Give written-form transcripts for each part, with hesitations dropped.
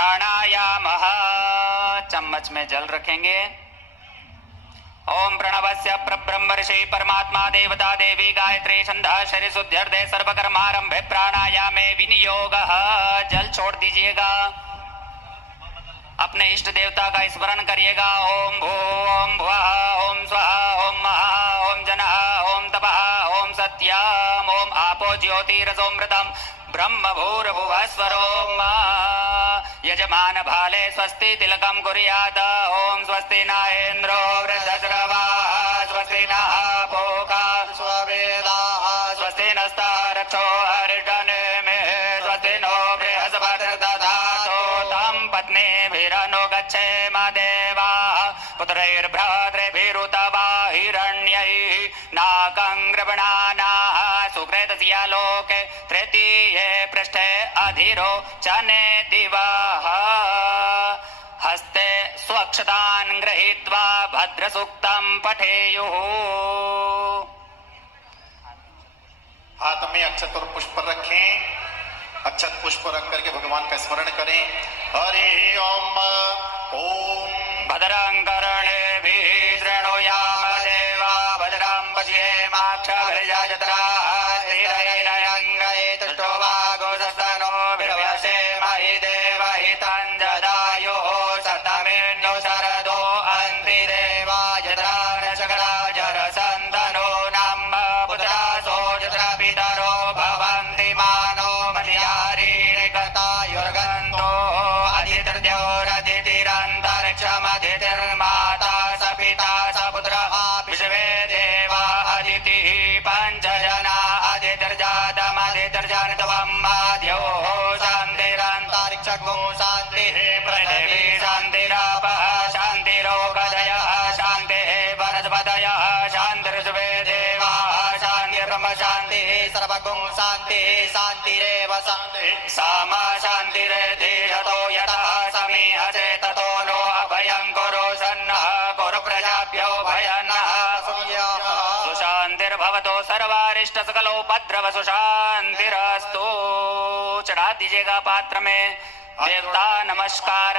प्राणायामः। चम्मच में जल रखेंगे। ओम प्रणवस्य परब्रह्म ऋषि परमात्मा देवता देवी गायत्री छंदः शरीर शुद्ध्यर्थे सर्वकर्मारंभे प्राणायामे विनियोगः। जल छोड़ दीजिएगा। अपने इष्ट देवता का स्मरण करिएगा। ओम भू ओम भुवः ओम स्वः ओम महः ओम जनः ओम तपः ओम सत्यम ओम आपो ज्योतिरसोमृतम ब्रह्म भूर्भुवः स्वरोम यजमान भाले स्वस्ति तिलकम कुर्यात्। ओम स्वस्ति न इंद्रो वृद्धश्रवाः स्वस्ति नः पूषा स्ववेदाः स्वस्ति नस्तारक्षो हरिषणेमिः स्वस्ति नो बृहस्पतिर्दधातु तं पत्नीभिरनु गच्छेम देवाः पुत्रैर्भ्रातृभिरुतवा हिरण्यैः नाकं गृह्णानाः सुकृतस्य लोके तृतीये पृष्ठे अधिरो चने दिवः हस्ते स्वक्षतान् गृहीत्वा भद्रसूक्तं पठेयुः। हाथ में अक्षत और पुष्प रखें। अक्षत पुष्प रख करके भगवान का स्मरण करें। हरि ओम। ओम भद्रं कर्णेभिः शृणुयाम देवा भद्रं पश्येमाक्षभिर्यजत्राः स्थिरैरङ्गैः तुष्टो वागोदस्तनो विर्व्यसेमहि देवहितं जदायुः शतमिन्नो शरदो अन्ति देवा यत्रा शकरा जरसन्तनो नाम पुत्रासो यत्र पितरो भवन्ति मानो मर्यारीणिकतायुर्गन्धो अदितिर्माता स पिता स पुत्रः विश्वे देवा अदितिः पञ्चजना अदितिर्जातमदितिर्जनित्वम् आद्योः शान्तिरन्तरिक्षगो शान्तिः पृथिवी शान्तिरापः शान्तिरोगदयः शान्तिः वनस्पतयः शान्तिर्विश्वे देवाः शान्तिर्ब्रह्म शान्तिः सर्वगुं शान्तिः शान्तिरेव शान्तिः सामा शान्तिरेधिरतो यतः समीहसे ततो नो अभयं कुरु सन्नः कुरु प्रजाभ्यो भयन्नः सुशान्तिर्भवतो सर्वारिष्ट सकलोपद्रव सुशान्तिरस्तु। चढ़ा दीजिएगा पात्र में। देवता नमस्कार।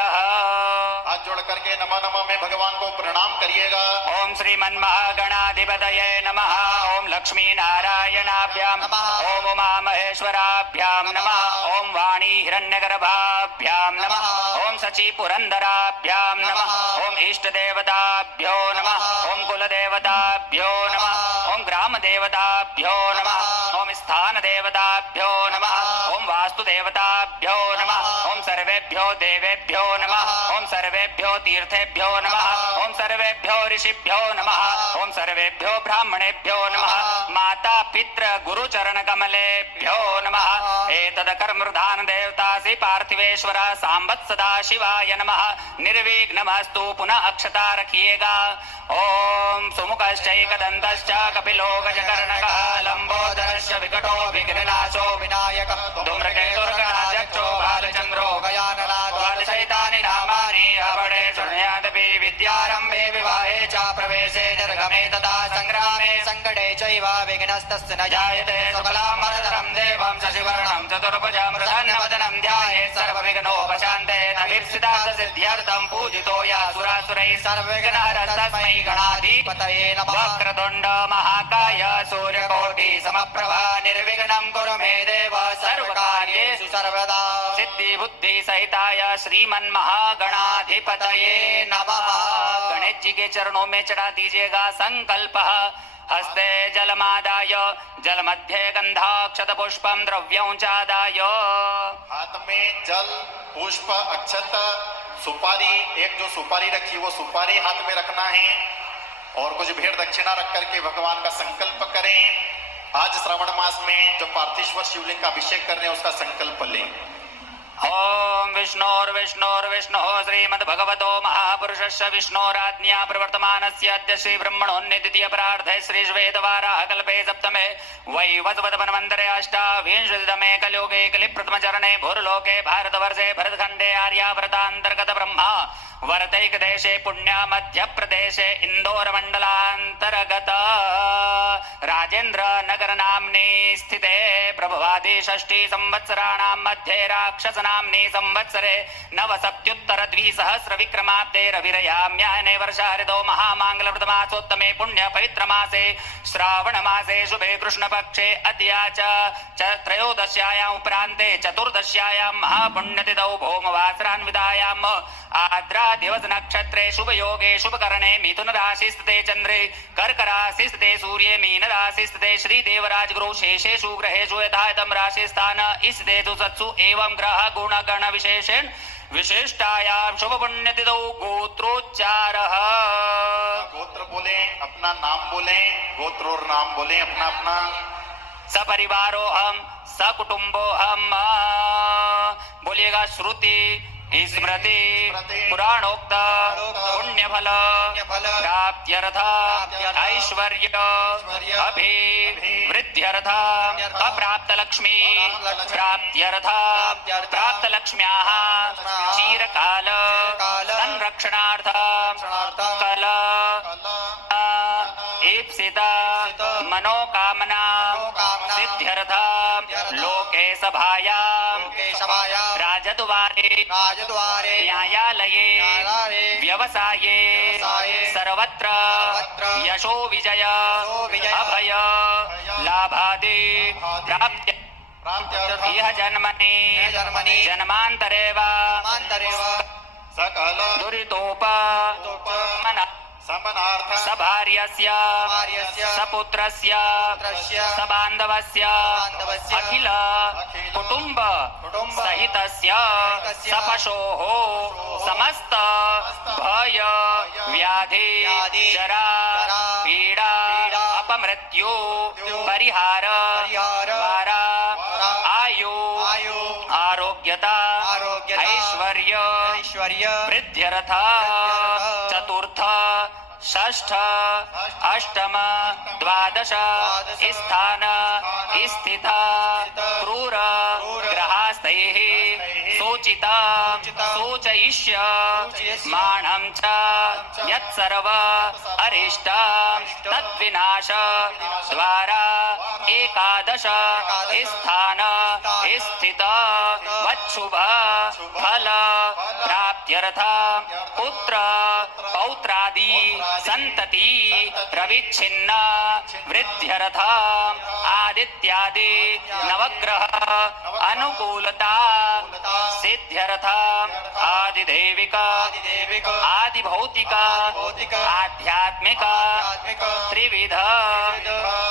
हाथ जोड़ करके नमः नमः में भगवान को प्रणाम करिएगा। ओम श्रीमन्महागणाधिपतये नमः। ओम लक्ष्मी नारायणाभ्यां नमः। ओम उमा महेश्वराभ्यां नमः। ओम वाणी हिरण्यगर्भाभ्यां नमः। ओम शची पुरंदराभ्यां नमः। ओम इष्ट देवताभ्यो नमः। ओम कुल देवताभ्यो नमः। ओम ग्राम देवताभ्यो नमः। ओम स्थान देवताभ्यो नमः। ओम वास्तु देवताभ्यो नमः। ओम सर्वेभ्यो देवेभ्यो नमः। ओम सर्वेभ्यो तीर्थेभ्यो नमः। ओम सर्वेभ्यो ऋषिभ्यो नमः। ओम सर्वेभ्यो ब्राह्मणेभ्यो नमः। माता पितृ गुरु चरण कमलेभ्यो नमः। एतद् कर्मृधान देवतासि पार्थिवेश्वर सांबत् सदा शिवाय नमः। निर्विघ्नमस्तु। पुनः अक्षता रखिएगा। ओम सुमुखश्चैकदन्तश्च कपिलो गजकर्णकः लंबोदरश्च विकटो विघ्ननाशो विनायकः धूम्रकेतुर्गणाध्यक्षो बालचन्द्रो गयाननाथो बालशैतानि नामानि अपडे शृणुयादपि विद्यारम्भे विवाहे च प्रवेशे निर्गमे तथा संग्रामे संकटे चैव विघ्नस्तस्य न जायते। सकलामरधरं देवं शशिवर्णं चतुर्भुजं प्रसन्नवदनं ध्यायेत् सर्वविघ्नोपशान्ते। अभीप्सितार्थसिद्ध्यर्थं पूजितो यासुरासुरैः सर्वविघ्नहरः तस्मै गणाधिपतये नमः। वक्रतुण्ड महाकाय सूर्यकोटि समप्रभ निर्विघ्नं कुरु मे देव सर्वकार्येषु सर्वदा। सिद्धि बुद्धि सहिताय श्रीमन्महागणाधिपतये नमः। गणेश जी के चरणों में चढ़ा दीजिएगा संकल्प। हस्ते जलमादाय जल मध्ये गंधाक्षत पुष्पम द्रव्यों चादाय। हाथ में जल पुष्प अक्षत सुपारी, एक जो सुपारी रखी वो सुपारी हाथ में रखना है और कुछ भेंट दक्षिणा रख करके भगवान का संकल्प करें। आज श्रावण मास में जो पार्थिश्वर शिवलिंग का अभिषेक कर रहे हैं उसका संकल्प लें। ओम विष्णोर्विष्णोर्विष्णुः श्रीमद्भगवतो महापुरुषस्य विष्णोराज्ञा प्रवर्तमानस्य अद्य श्री ब्रह्मणोन्य द्वितीय प्रार्थे श्री श्वेतवाराह कल्पे सप्तमे वैवस्वत वन्वन्तरे अष्टाविंशतितमे कलियुगे कलिप्रथमचरणे भूर्लोके भारतवर्षे भरतखण्डे आर्यावर्तान्तर्गत ब्रह्मा वर्तैक देशे पुण्य मध्य प्रदेशे इंदौर मंडलांतर्गत राजेंद्र नगर नाम्नि स्थिते प्रभवादि षष्ठी संवत्सराणां मध्ये राक्षस नाम्नि संवत्सरे नवसप्त्युत्तर द्विसहस्र विक्रमाब्दे रविरयाम्यायने वर्षा ऋतौ महामांगल्यवृतमासोत्तमे पुण्य पवित्र मासे श्रावण मासे शुभे कृष्ण पक्षे अद्य च त्रयोदश्यायां उपरान्ते चतुर्दश्यायां महापुण्यतिथौ भौमवासरान्वितायाम् आद्रा दिवस नक्षत्रे शुभ योगे शुभ करणे मिथुन राशि स्थिते चंद्रे कर्क राशि स्थिते सूर्ये मीन राशि स्थिते श्री देवराज गुरु शेषेषु ग्रहेषु यथायतम राशि स्थान स्थितेषु सत्सु एवं ग्रह गुण गण विशेषेण विशिष्टायां शुभ पुण्यतिथौ गोत्रोच्चारः। गोत्र बोले, अपना नाम बोले, गोत्र और नाम बोले अपना अपना। सपरिवारो हम सकुटुंबो हम। बोलिएगा श्रुति स्मृति पुराणोक्त पुण्यफल प्राप्त्यर्थ ऐश्वर्य अभिवृद्ध्यर्थ अप्राप्त लक्ष्मी प्राप्त्यर्थ प्राप्त लक्ष्म्याः चिरकाल संरक्षणार्थ कल ईप्सित मनोकामना सिद्ध्यर्थ लोके सभायां राजद्वारे न्यायालये व्यवसाये सर्वत्र यशो विजय अभय लाभादि प्राप्य इह जन्मनि जन्मान्तरे वा सकल दुरितोपमन समनार्थ सभार्यस्य सपुत्रस्य सबान्धवस्य अखिल कुटुंब सहितस्य सपशोः समस्त भय व्याधि जरा पीड़ा अपमृत्यु परिहार द्वारा आयु आरोग्यता ऐश्वर्य वृद्ध्यर्थ चतुर्थ षष्ठ अष्टम द्वादश स्थान स्थित क्रूर ग्रहास्तैः सूचित सूचयिष्यमाणं च यत्सर्व अरिष्ट तद्विनाश द्वारा एकादश स्थान स्थित वच्छुभ फल प्राप्त्यर्थ पुत्र पौत्रादि संतति प्रविच्छिन्न वृद्ध्यर्थ आदित्यादि नवग्रह अनुकूलता सिद्ध्यर्थ आदिदेविक आदिभौतिक आध्यात्मिक त्रिविध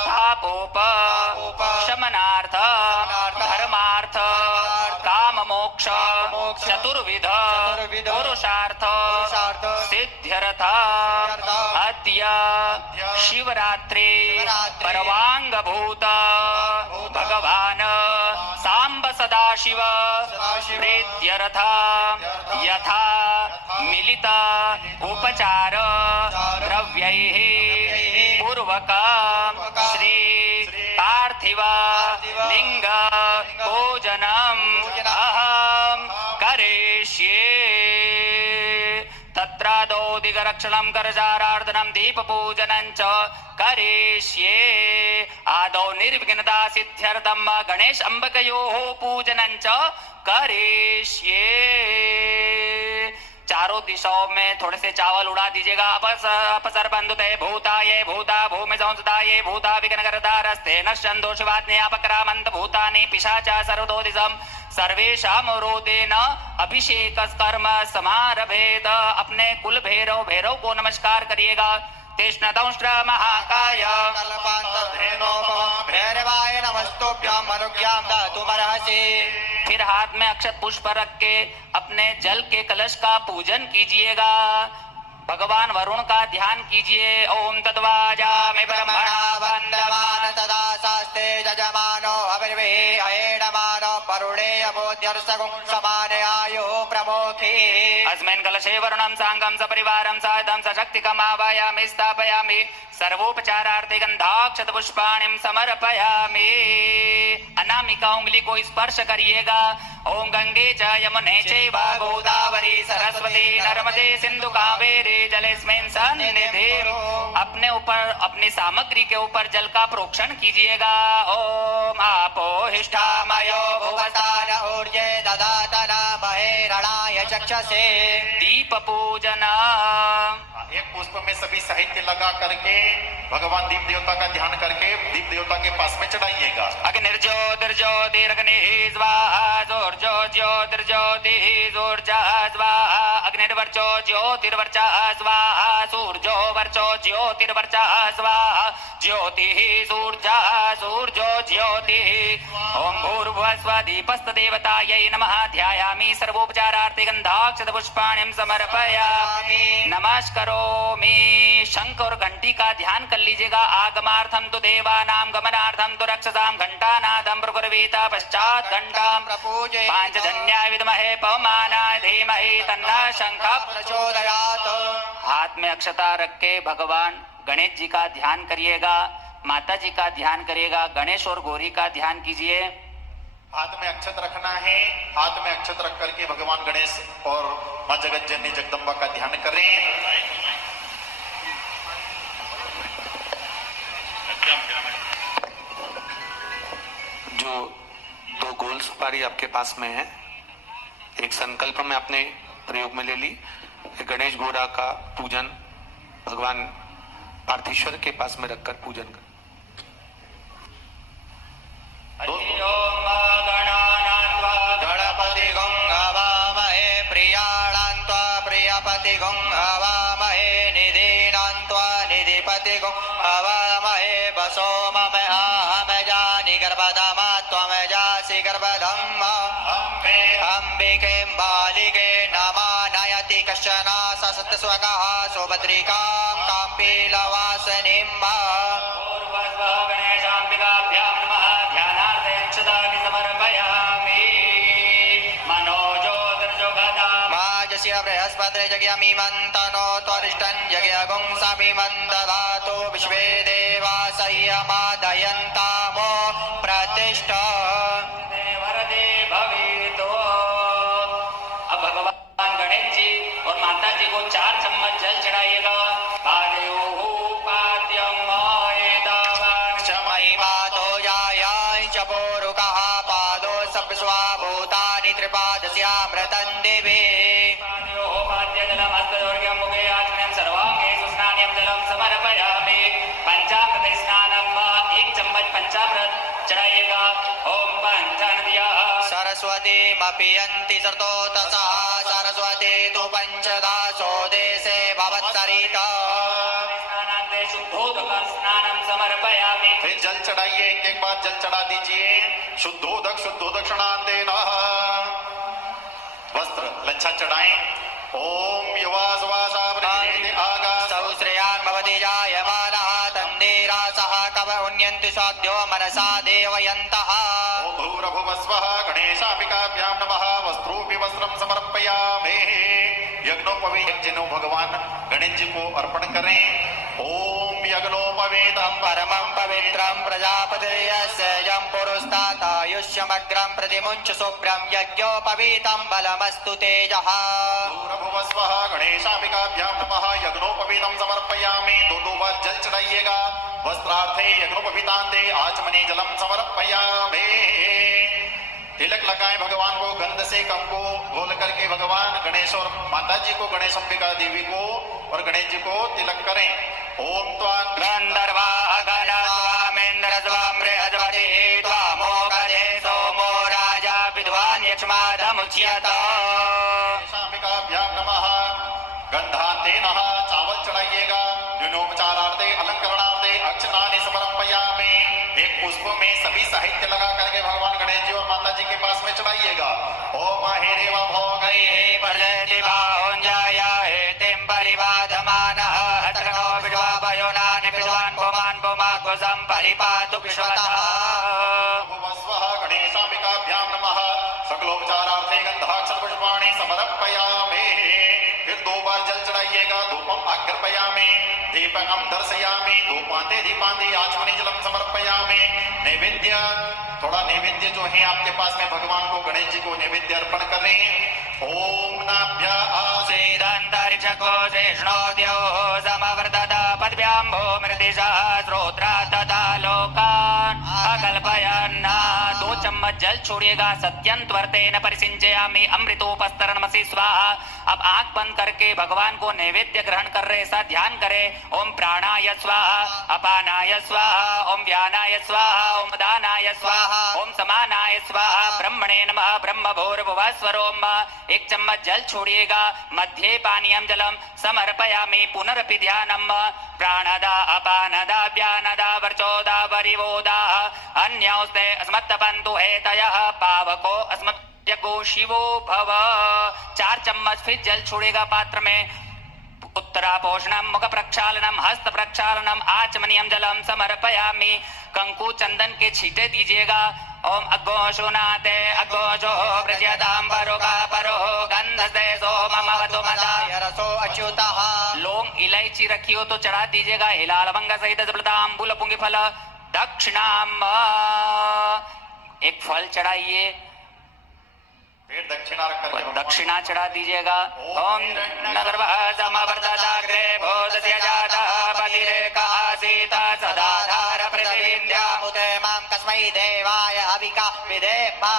तापोप शमनार्थ धर्मार्थ काम मोक्ष चतुर्विध पुरुषार्थ सिद्ध्यर्थ अद्य शिवरात्रि परवांगभूत भगवान सांब सदाशिव प्रीत्यर्थ यथा मिलित उपचार द्रव्यैः पूर्वक श्री पार्थिव लिंग पूजनम् अहं करिष्ये। तत्रादौ दिगरक्षणं करचारार्दनं दीपपूजनं च करिष्ये। आदौ निर्विघ्नता सिद्ध्यर्थं गणेश अम्बिकयोः पूजनं च करिष्ये। चारों दिशाओं में थोड़े से चावल उड़ा दीजिएगा। अपसर बंधुते भूताये भूता भूमि संसदाये भूता विघ्नकरदारस्ते नश्चन्दो शिवाज्ञापक्रामन्त भूतानि पिशाचा सर्वतोदिशं सर्वेषां रोदेन अभिषेक कर्म समारभेत। अपने कुल भैरव को नमस्कार करिएगा। कृष्णदंष्ट्र महाकाय भैरवाय नमस्तुभ्यं अनुज्ञां दातुमर्हसि। फिर हाथ में अक्षत पुष्प रख के अपने जल के कलश का पूजन कीजिएगा। भगवान वरुण का ध्यान कीजिए। ओम तद्वाजामि ब्रह्मणा वन्दमान तदा शास्ते जजमानो हविर्भिः अहेडमानो वरुणे अबोध्यर्षगुं समाने आयुः प्रमोखि। अस्मिन् कलशे वरुणं साङ्गं सपरिवारं साधं सशक्तिकमावायामि स्थापयामि। सर्वोपचारार्थे गन्धाक्षत पुष्पाणिं समर्पयामि। अनामिका उंगली को स्पर्श करिएगा। ओम गंगे च यमुने चैव गोदावरी सरस्वती नर्मदे सिंधु कावेरी जलेस्मिन् सन्निधिं। अपने ऊपर अपनी सामग्री के ऊपर जल का प्रोक्षण कीजिएगा। ओम आपो हिष्ठामयो भुवतान ऊर्जे ददातन महेरणाय चक्षसे। दीप पूजन। एक पुष्प में सभी साहित्य लगा करके भगवान दीप देवता का ध्यान करके दीप देवता के पास में चढ़ाइएगा। अग्निर्ज्योतिर्ज्योतिरग्निः स्वाहा जोर्ज्योतिर्ज्योतिः जोर्जा स्वाहा अग्निर्वर्चो ज्योतिर्वर्चः स्वाहा सूर्यो वर्चो ज्योतिर्वर्चः स्वाहा ज्योतिः सूर्यः सूर्यो ज्योतिः। ओम भूर्भुवः स्वः दीपस्तदेवतायै नमः। ध्यायामि सर्वोपचारार्थे गन्धाक्षतपुष्पाणिं समर्पयामि। नमस्करोमि। शंख और घंटी का ध्यान कर लीजिएगा। आगमार्थम तो देवानां गमनार्थम तो रक्षसां घंटानादं प्रकुर्वीत पश्चात घंटां प्रपूजयेत्। पांचजन्याय विद्महे पवमानाय धीमहि तन्नः शंखः प्रचोदयात्। हाथ में अक्षता रख के भगवान गणेश जी का ध्यान करिएगा, माता जी का ध्यान करिएगा, गणेश और गौरी का ध्यान कीजिए। हाथ में अक्षत रखना है। हाथ में अक्षत रख करके भगवान गणेश और मां जगत जननी जगदम्बा का ध्यान करें। जो दो गोल सुपारी आपके पास में है, एक संकल्प में आपने प्रयोग में ले ली। गणेश घोड़ा का पूजन भगवान पार्थेश्वर के पास में रखकर पूजन कर। गणपति गुं हवामहे प्रियाणां त्वा प्रियपति गुं हवामहे निधीनां त्वा निधिपति गुं हवामहे वसो मम आहम जानि गर्भधमा त्वं जासि गर्भधम्। अम्बिके बालिके नमानयति कश्चन ससत्स्वकः सुभद्रिकां काम्पीलवासिनीं। गणेशाम्बिकाभ्यां नमः। ध्यानार्थे अक्षतानि समर्पयामि। मनोज्योतिर्जुगदां माजस्य बृहस्पति जगयमिमन्तनो त्वरिष्ठं जगयगुं समिमं ददातु विश्वे देवा संयमादयन्तामो प्रतिष्ठा। वरदे भवेतो। अब भगवान गणेश जी और माता जी को 4 चम्मच जल चढ़ाइएगा। पादयोः पाद्यं मायेदावान् महिमातो यायां च पोरुकः पादो सप्तस्वाभूतानि त्रिपादस्यामृतं दिवे। पादयोः पाद्यजलं हस्तयोर्घ्यं मुखे आचमनं सर्वाङ्गेषु स्नानं जलं समर्पयामि। पंचामृत स्नानं 1 चम्मच पंचामृत चढ़ाइएगा। ओम पंचानद्याः सरस्वतीमपि यन्ति सर्तोतसा सरस्वती तु पञ्चदासो देशे भवत्सरिता। स्नानान्ते शुद्धोदकं स्नानं समर्पयामि। फिर जल चढ़ाइए। एक बार जल चढ़ा दीजिए। शुद्धोदक क्षणांते नः। वस्त्र लच्छा चढ़ाएं। ओम युवासवासावृते आगा सौश्रेयान् भवति जायमानः तन्देरासः कव उन्यन्ति साध्यो मनसा देवयन्तः। ओम भूरभुवस्वः गणेशाम्बिकाभ्यां नमः। वस्त्रोऽपि वस्त्रं समर्पयामि। यज्ञोपवीतं जिनो भगवान गणेश जी को अर्पण करें। ओम यज्ञोपवीतं परमं पवित्रं प्रजापतिर्यस्य यं पुरुस्तात् आयुष्यमग्रं प्रतिमुञ्च शुभ्रं यज्ञोपवीतं बलमस्तु तेजः। भूरभुवस्वः गणेशाम्बिकाभ्यां नमः। यज्ञोपवीतं समर्पयामि। 2 बार जल चढ़ाइएगा। वस्त्रार्थे यज्ञोपवीतान्ते आचमने जलम समर्पयामि। तिलक लगाएं भगवान को गंध से कंको घोल करके भगवान गणेश और माता जी को, गणेश अंबिका देवी को और गणेश जी को तिलक करें। ओम त्वा गंधर्वाः गणस्वामेन्द्र स्वामृहद्वतिः त्वामोघजे सोमो राजा विद्वान् यक्ष्मादमुच्यत। गणेशाम्बिकाभ्यां नमः। गंधान्ते नः। चावल चढ़ाइएगा। न्यूनोपचारार्थे अलंकरणार्थे अक्षतानि समर्पयामि। एक पुष्प में सभी साहित्य लगा करके भगवान गणेश जी और माता जी के पास में चढ़ाइएगा। ओम हेरेव भोगैः प्रजति बाहुञ्जाया हेतिं परिबाधमानः हतनो विद्वाभयोनानि विद्वान् पुमान् पुमाघुसं परिपातु विश्वतः। भुवस्वः गणेशाम्बिकाभ्यां नमः। सकलोपचारार्थे गन्धाक्षतपुष्पाणि समर्पयामि। फिर 2 बार जल चढ़ाइएगा। धूपम अग्रपयामि। दीपकम दर्शयामि। धूपान्ते दीपान्ते आचमने जलम समर्पयामि। नैवेद्य, थोड़ा नैवेद्य जो है आपके पास में भगवान को, गणेश जी को नैवेद्य अर्पण करें। ओम नाभ्या कोशेष्णोद्यो समवर्तत पद्भ्याम्भो मृदिशः श्रोत्रा तथा लोकान् अकल्पयन् 2 चम्मच जल छोड़िएगा। सत्यंतवर्तेन परिसिंचयामि अमृतोपस्तरणमसि स्वाहा। अब आंख बंद करके भगवान को नैवेद्य ग्रहण कर रहे ऐसा ध्यान करें। ओम प्राणाय स्वाहा, अपानाय स्वाहा, ओम व्यानाय स्वाहा, ओम दानाय स्वाहा, ओम समानाय स्वाहा, ब्रह्मणे नमः। ब्रह्म भूर्भुवः स्वरोम। 1 चम्मच जल छोड़िएगा। मध्ये पानीयम जलम समर्पयामि। पुनरपि ध्यानम। प्राणदा अपानदा व्यानदा वर्चोदा वरिवोदा अन्योस्ते अस्मत्तपन्तु हेतयः पावको अस्मत्यगो शिवो भव। 4 चम्मच फिर जल छोड़ेगा पात्र में। उत्तरापोषणम मुख प्रक्षालनम हस्त प्रक्षालनम आचमनीयम जलम समर्पयामि। कंकु चंदन के छींटे दीजिएगा। ओम अघोषुनाते अघोषो प्रजताम परोगा परो गंधसे सोममवतु मदाय रसो अच्युतः। लौंग इलायची रखी हो तो चढ़ा दीजिएगा। हिला लवंग सहित जबलताम बुल पुंगी फल दक्षिणाम। एक फल चढ़ाइए। फिर दक्षिणा रख करके दक्षिणा चढ़ा दीजिएगा। ओम नगर्भः समवर्तताग्रे भूतस्य जातः बलिरेका आसीत् सदाधार पृथिवीन्द्यामुदे मां कस्मै देवाय हविका विधेमा।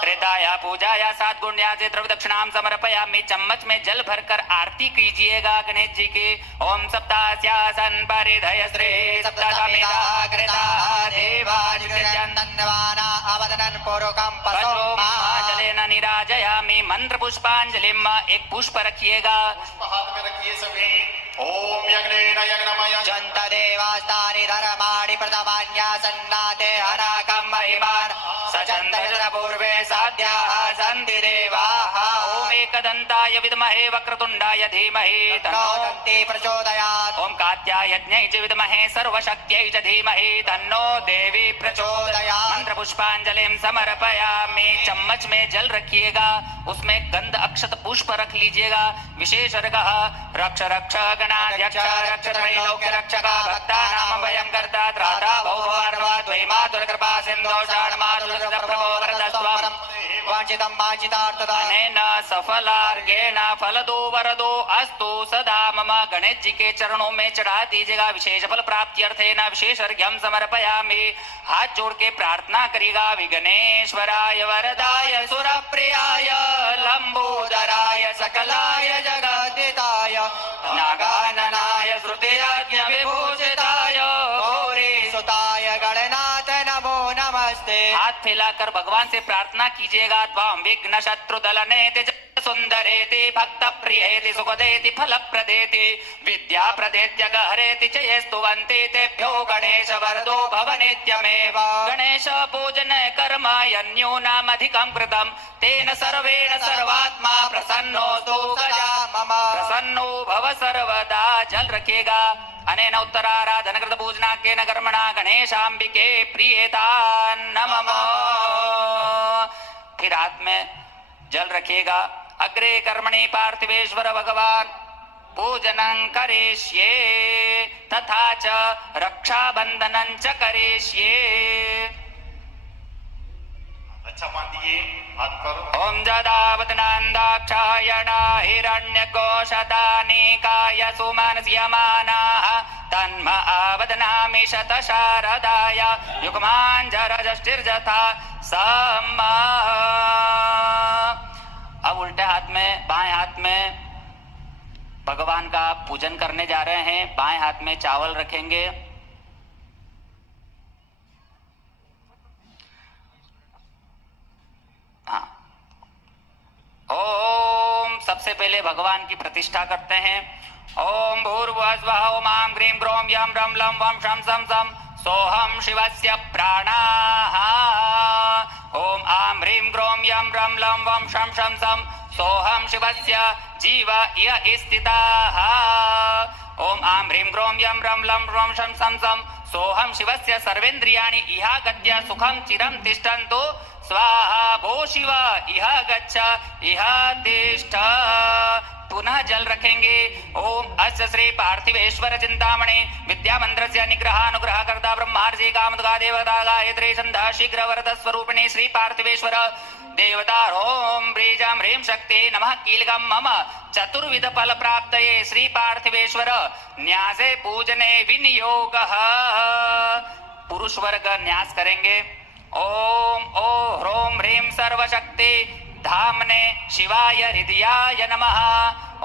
त्रेताया पूजाया 7 गुण्या से द्रव्य दक्षिणाम समर्पयामि। चम्मच में जल भरकर आरती कीजिएगा गणेश जी की। ओम सप्तास्यासन परिधय श्री सप्तमिदा कृताः देवादित्यन्दन्वाना अवदनन् पूर्वकं पशोमा जलेन निराजयामि। मंत्र पुष्पांजलिम। एक पुष्प रखिएगा। पुष्प हाथ में रखिए सभी। ओम यज्ञेन यज्ञमय जन्त देवास्तानि धर्माणि प्रथमान्यासन्नाते हराकं महिमान् सचन्द्र पूर्वे साध्याः सन्ति देवाः। ओम एकदन्ताय विद्महे वक्रतुण्डाय धीमहि तन्नो दन्ति प्रचोदयात्। ओम कात्यायज्ञै च विद्महे सर्वशक्त्यै च धीमहि तन्नो देवी प्रचोदयात्। मंत्र पुष्पांजलिं समर्पयामि। चम्मच में जल रखिएगा। उसमें गंध अक्षत पुष्प रख लीजिएगा। विशेष रगः रक्ष रक्ष गणाध्यक्ष रक्ष त्रैलोक्य रक्षक भक्तानां भयं कर्ता त्राता भौर्वा द्वैमातुर कृपा सिन्धो षण्मातुर प्रभो वरदस्त्वम्। वाञ्छितं वाञ्छितार्थदा अनेन सफलार्घेण फलदो वरदो अस्तु सदा मम। गणेश जी के चरणों में चढ़ा दीजिएगा। विशेष फल प्राप्ति अर्थेन विशेष अर्घ्यं समर्पयामि। हाथ जोड़ के प्रार्थना करिएगा। विघ्नेश्वराय वरदाय सुरप्रियाय लंबोदराय सकलाय जगद्दिताय नागाननाय श्रुतियज्ञ विभूषिताय गौरी सुताय गणनाथ नमो नमस्ते। हाथ फैलाकर भगवान से प्रार्थना कीजिएगा। त्वां विघ्न शत्रु दलनेति सुंदरेति भक्त प्रियेति सुखदेति फल प्रदेति विद्या प्रदेत्य गहरेति च स्तुवन्ति तेभ्यो गणेश वरदो भव नित्यमेव। गणेश पूजन कर्म यन्यूनामधिकं कृतं तेन सर्वेण सर्वात्मा प्रसन्नोऽस्तु गजा मम। प्रसन्नो भव सर्वदा। जल रखेगा। अनेन उत्तराराधन कृत पूजनाख्येन कर्मणा गणेशाम्बिके प्रियेता नमः। फिर हाथ में जल रखेगा। अग्रे कर्मणि पार्थिवेश्वर भगवान पूजनं करिष्ये तथा च रक्षाबंधनं च करिष्ये। अच्छा मान दिए हाथ पर। ओम जदावदनान्दाक्षायणा हिरण्यकोशदानिकाय सुमनस्यमानाः तन्म आवदनामि शतशारदाय युग्माञ्जरजष्टिर्जथा सम। अब उल्टे हाथ में बाएं हाथ में भगवान का पूजन करने जा रहे हैं। बाएं हाथ में चावल रखेंगे। हाँ। ओम सबसे पहले भगवान की प्रतिष्ठा करते हैं। ओम भूर्भुवः स्वः ओम आं ग्रीं ग्रों यं रं लं वं शं सं सं सोहम शिवस्य प्राणाः। ओम आं ह्रीं ग्रों यं रं लं वं शं शं सं सोहम शिवस्य जीव इह स्थिताः। ओम आं ह्रीं ग्रों यं रं लं वं शं सं सं सोहम शिवस्य सर्वेन्द्रियाणि इह गत्य सुखं चिरं तिष्ठन्तु स्वाहा। भो शिव इह गच्छ इह तिष्ठ। पुनः जल रखेंगे। ओम अस्य श्री पार्थिवेश्वर चिंतामणि विद्या मंत्र से निग्रहानुग्रह करता ब्रह्मार्जी कामदगा देवता गायत्री छंद शीघ्र वरद स्वरूपिणी श्री पार्थिवेश्वर देवता ह्रों ब्रीजं ह्रीं शक्ति नमः कीलकं मम चतुर्विध फल प्राप्तये श्री पार्थिवेश्वर न्यासे पूजने विनियोगः। पुरुष वर्ग न्यास करेंगे। ओम ओ ह्रों ह्रीं सर्वशक्ति धामने शिवाय हृदयाय नमः।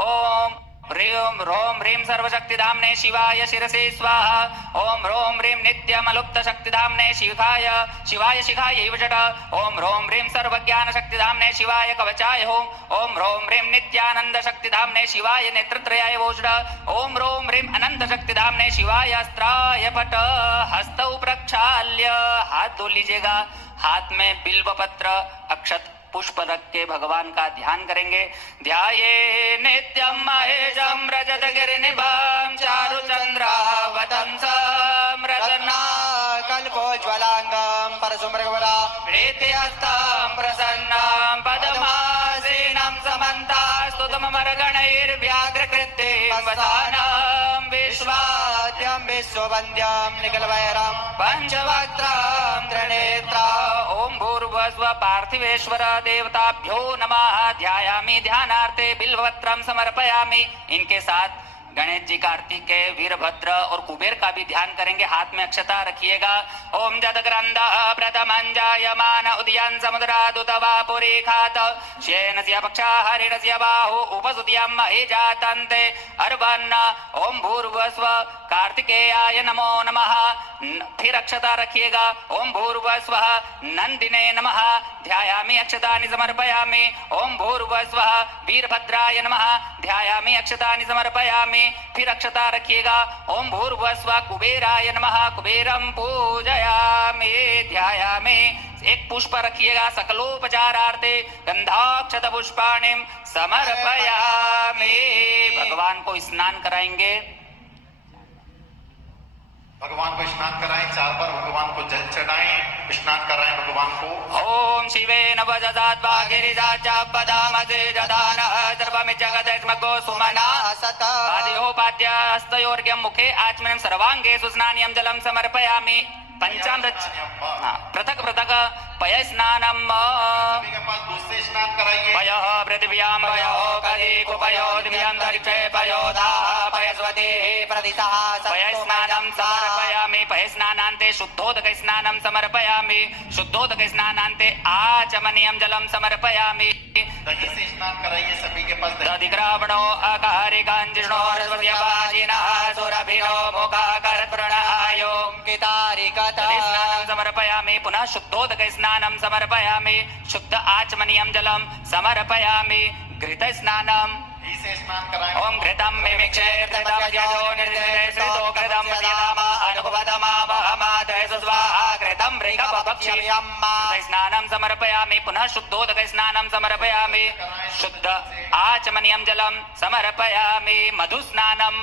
ओम ह्रीं ह्रों ह्रीं सर्वशक्ति धामने शिवाय शिरसे स्वाहा। ओम ह्रों ह्रीं नित्यमलुप्त शक्ति धामने शिवाय शिखाय वषट। ओम ह्रों ह्रीं सर्वज्ञान शक्ति धामने शिवाय कवचाय होम। ओम ह्रों ह्रीं नित्यानंद शक्ति धामने शिवाय नेत्रत्रयाय वोषड। ओम ह्रों ह्रीं अनंत शक्ति धामने शिवाय अस्त्राय पट। हस्तौ प्रक्षाल्य हाथ धो लीजिएगा। हाथ में बिल्व पत्र अक्षत पुष्प रख के भगवान का ध्यान करेंगे। ध्याये नित्यं महेशं रजत गिरिनिभां चारुचंद्रावतंसं रत्ना कल्पोज्वलांगं परशुमृगवरा प्रीत्यस्तं प्रसन्नं पद्मासीनं समन्तास्तुतममरगणैर्व्याघ्रकृत्तिं वसानं विश्वाद्यं विश्ववन्द्यं निखिलवैरं पंचवक्त्रं त्रिनेत्रा। ओम भूर्भुवस्व पार्थिवेश्वर देवताभ्यो नमः। ध्यायामि ध्यानार्थे बिल्वपत्रं समर्पयामि। इनके साथ गणेश जी, कार्तिकेय, वीरभद्र और कुबेर का भी ध्यान करेंगे। हाथ में अक्षता रखिएगा। ओम जदग्रन्थः प्रथमं जायमान उदयन् समुद्रादुतवापुरेखात् श्येनस्य पक्षः हरिणस्य बाहु उपसुत्यं महे जातन्ते अर्वन्। ओम भूर्भुवस्व कार्तिकेयाय नमो नमः। फिर अक्षता रखिएगा। ओम भूर्भुवस्वः नंदिने नमः। ध्यायामि अक्षतानि समर्पयामि। ओम भूर्भुवस्वः वीरभद्राय नमः। ध्यायामि अक्षतानि समर्पयामि। फिर अक्षता रखिएगा। ओम भूर्भुवस्वः कुबेराय नमः। कुबेरं पूजयामि ध्यायामि। एक पुष्प रखिएगा। सकलोपचारार्थे गंधाक्षत पुष्पाणिं समर्पयामि। भगवान को स्नान कराएंगे। भगवान को स्नान कराएं। 4 बार भगवान को जल चढ़ाएं, स्नान कराएं भगवान को। ओम शिवे नवजदात्वागिरिजाचापदामते ददानः सर्वमिज्जगदस्मगो सुमना सत पादयोपाद्य हस्तयोर्घ्यं मुखे आचमनं सर्वांगे सुस्नानियं जलं समर्पयामि। पंचामृत पृथक पृथक पय स्नानम सभी के पास दूसरे स्नान कराइए। पयः पृथिव्यां पयः कलिकुपयो दिव्यां धरित्रे पयोधाः पयस्वती प्रदिशः पय स्नानं समर्पयामि। पय स्नानान्ते शुद्धोदक स्नानं समर्पयामि। शुद्धोदक स्नानान्ते आचमनीयं जलं समर्पयामि। दही से स्नान कराइए। सभी के पास दही। दधिग्रावणो अकारिकाञ्जिष्णो रसवद्यवाजिनः सुरभिनो मुखाकरतृणायो स्नानं समर्पयामि। पुनः शुद्धोदक स्नानं समर्पयामि। शुद्ध आचमनीयं जलं समर्पयामि। घृत स्नानं घी से स्नान कराएं। ओम घृतं मिमिक्षे घृतमयजो निर्दिश्रितो घृतं प्रदीनामा अनुपवदमावहमादय स्वाहा घृतं मृगपक्षियं स्नानं समर्पयामि। पुनः शुद्धोदक स्नानं समर्पयामि। शुद्ध आचमनीयं जलं समर्पयामि। मधुस्नानं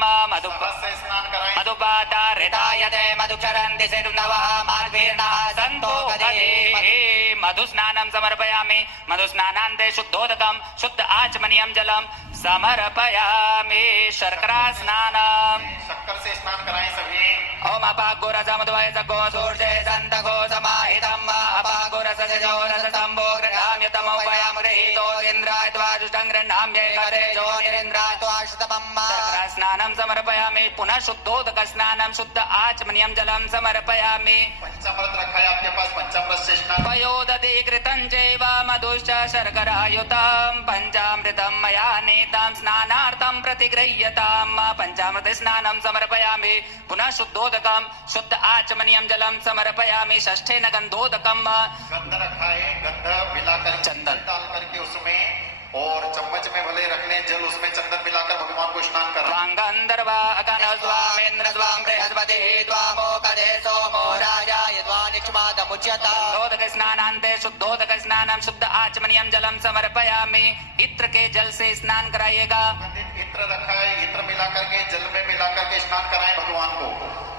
से स्नान कराएं। मधुपाता हृदायते मधुचरन्ति सिर्नवः मार्गीर्णः सन्तो गदे। मधुस्नानं समर्पयामि। मधुस्नानान्ते शुद्धोदकं शुद्ध आचमनीयं जलं समर्पयामि। शर्करा स्नानं शक्कर से स्नान कराएं सभी। ओम अपागोरसमुद्वयसगो सूर्ये सन्तगो समाहितम् अपागोरसजो रससम्भो गृह्णाम्य तमोपयाम गृहीतो इन्द्राय त्वाजुष्टं गृह्णाम्य करेजो निरिन्द्राय त्वाशुतमम्। शर्करा स्नानं समर्पयामि। पुनः शुद्धोदक स्नानं शुद्ध आचमनीयं जलं समर्पयामि। पंचामृत रखा है आपके पास। पंचामृत से स्नान। पयोदधि घृतं चैव मधुश्च शर्करायुतं पञ्चामृतं मया नीतं स्नानार्थं प्रतिगृह्यताम्। पंचामृत स्नानं समर्पयामि। पुनः शुद्धोदकं शुद्ध आचमनीयं जलं समर्पयामि। षष्ठेन गंधोदकम् गंध रखा है। गंध मिलाकर चंदन डाल करके उसमें और चम्मच में भले रख लें जल, उसमें चंदन मिलाकर भगवान को स्नान कराएं। स्वांगंधर्वा अकन स्वामेन्द्र स्वाम बृहस्पति त्वामोकदे सोमो राजा यद्वानिक्ष्मादमुच्यता। गंधोदक स्नानान्ते शुद्धोदक स्नानं शुद्ध आचमनीयं जलं समर्पयामि। इत्र के जल से स्नान कराइएगा। इत्र रखा है। इत्र मिलाकर के जल में मिलाकर के स्नान कराएं भगवान को।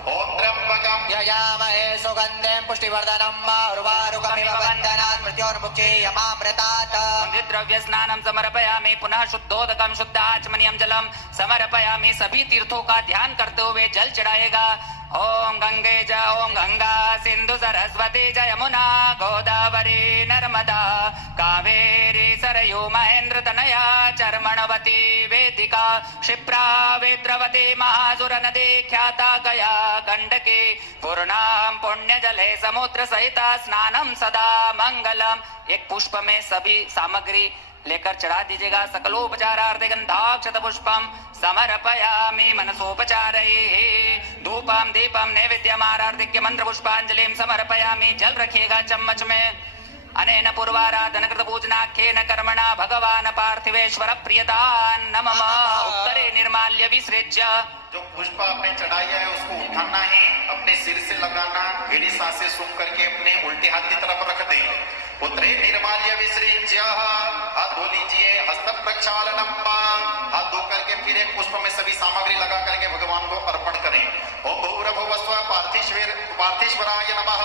ओम त्र्यंबकम यजामहे सुगन्धिं पुष्टिवर्धनम् उर्वारुकमिव बन्धनात् मृत्योर्मुक्षीयमामृतात्। द्रव्य स्नानं समर्पयामि। पुनः शुद्धोदकं शुद्ध आचमनीयं जलं समर्पयामि। सभी तीर्थों का ध्यान करते हुए जल चढ़ाएगा। ओम गंगे च ओम गंगा सिंधु सरस्वती च यमुना गोदावरी नर्मदा कावेरी सरयू महेंद्र तनया चर्मणवती वेदिका क्षिप्रा वेद्रवती महासुर नदी ख्याता गया गंडकी पूर्णाम पुण्य जले समुद्र सहिता स्नानम सदा मंगलम। एक पुष्प में सभी सामग्री लेकर चढ़ा दीजिएगा। सकलोपचारार्थे गंधाक्षत पुष्पम समर्पयामि मनसोपचारैः। धूपम दीपम नैवेद्यम आरार्धिक्य मंत्र पुष्पांजलिम समर्पयामि। जल रखिएगा चम्मच में। अनेन पूर्वाराधन कृत पूजनाख्येन कर्मणा भगवान पार्थिवेश्वर प्रियतान् नमः। उत्तरे निर्माल्य विसृज्य। जो पुष्प आपने चढ़ाया है उसको उठाना है, अपने सिर से लगाना, गहरी सांसें सूंघ करके अपने उल्टे हाथ की तरफ रख दें। उत्तरे निर्माल्य विसृज्य। हाथ धो लीजिए। हस्त प्रक्षालनम। हाथ धो करके फिर एक पुष्प में सभी सामग्री लगा करके भगवान को अर्पण करें। ओम भूर्भुवस्व पार्थीश्वराय नमः।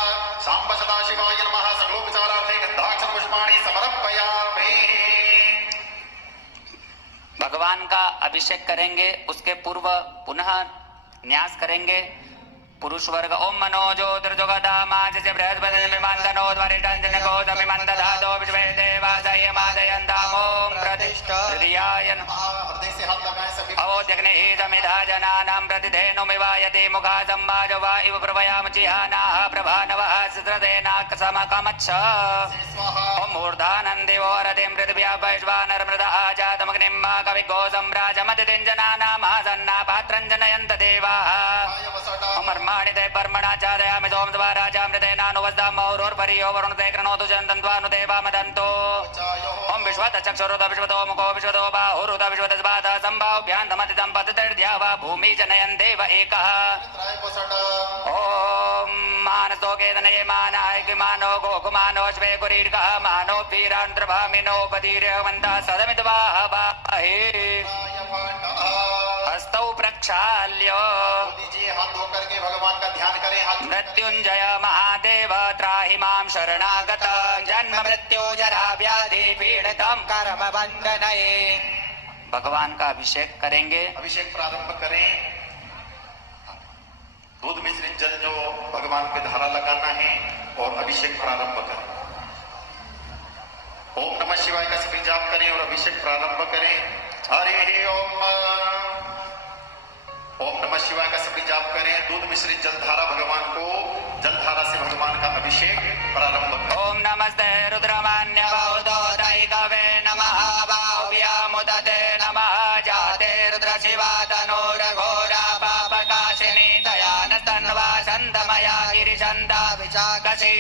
सांब सदाशिवाय नमः। सकलोपचारार्थे गंधाक्षत पुष्पाणि समर्पयामि। भगवान का अभिषेक करेंगे, उसके पूर्व पुनः न्यास करेंगे। पुरुष वर्ग ओम मनो ज्योतिर्जुगदामाज से बृहस्पति मिमंदनो द्वारिष्ठंजन गोदमिमंदधातो विश्वे देवादय मादयन्ताम ओम प्रतिष्ठिताय नमः। हृदय से हाथ लगाएं सभी। अवोद्यग्ने समिधा जनानां प्रतिधेनुमिवायते मुखा संवाजो वा इव प्रभयाम जिहानाः प्रभानवः सिद्रदेनाकसमकमच्छ। ओम मूर्धानन्देवो रतिं पृथिव्या वैश्वानरमृतः जातमग्निं मा कविगो सम्राजमतिदिञ्जनानां आसन्ना पात्रं जनयन्त देवाः। ओम कर्माणि ते कर्मणा चादयामि सोमद्वा राजामृतेनानुवस्दां मौरोर्परियो वरुणते कृणोतु चन्दन्त्वानु देवामदन्तो। ओम विश्वत चक्षुरुत विश्वतो मुखो विश्वतो बाहुरुत विश्वतस्वाद सम्भाव्यान्तमतितं पतिर्द्या वा भूमि जनयन् देव एकः। ओम मानसोकेतनये मानाय किमानो गोकुमानो श्वे कुरीर्कः मानो वीरान्त्रभामिनो पदीर्यवन्तः सदमिद्वाह वाहे। हस्तौ प्रक्षाल्य। हाथ धो करके भगवान का ध्यान करें। हाथ मृत्युंजय महादेव त्राहि मां शरणागत जन्म मृत्यु जरा व्याधि पीड़ितं कर्म बंधनये। भगवान का अभिषेक करेंगे। अभिषेक प्रारंभ करें। दूध मिश्रित जल जो भगवान पे धारा लगाना है और अभिषेक प्रारंभ करें। ओम नमः शिवाय का सभी जाप करें और अभिषेक प्रारंभ करें। हरि ओम। ओम नमः शिवाय का सभी जाप करें। दूध मिश्रित जलधारा भगवान को जलधारा से भगवान का अभिषेक प्रारंभ करें। ओम नमस्ते रुद्रमान्य बाहुदोदय कवे नमः बाहुव्यामुदते नमः जाते रुद्र शिवा तनोरघोरा पापकाशिनी दयानस्तन्वा सन्दमया गिरिशन्दा विचाकशी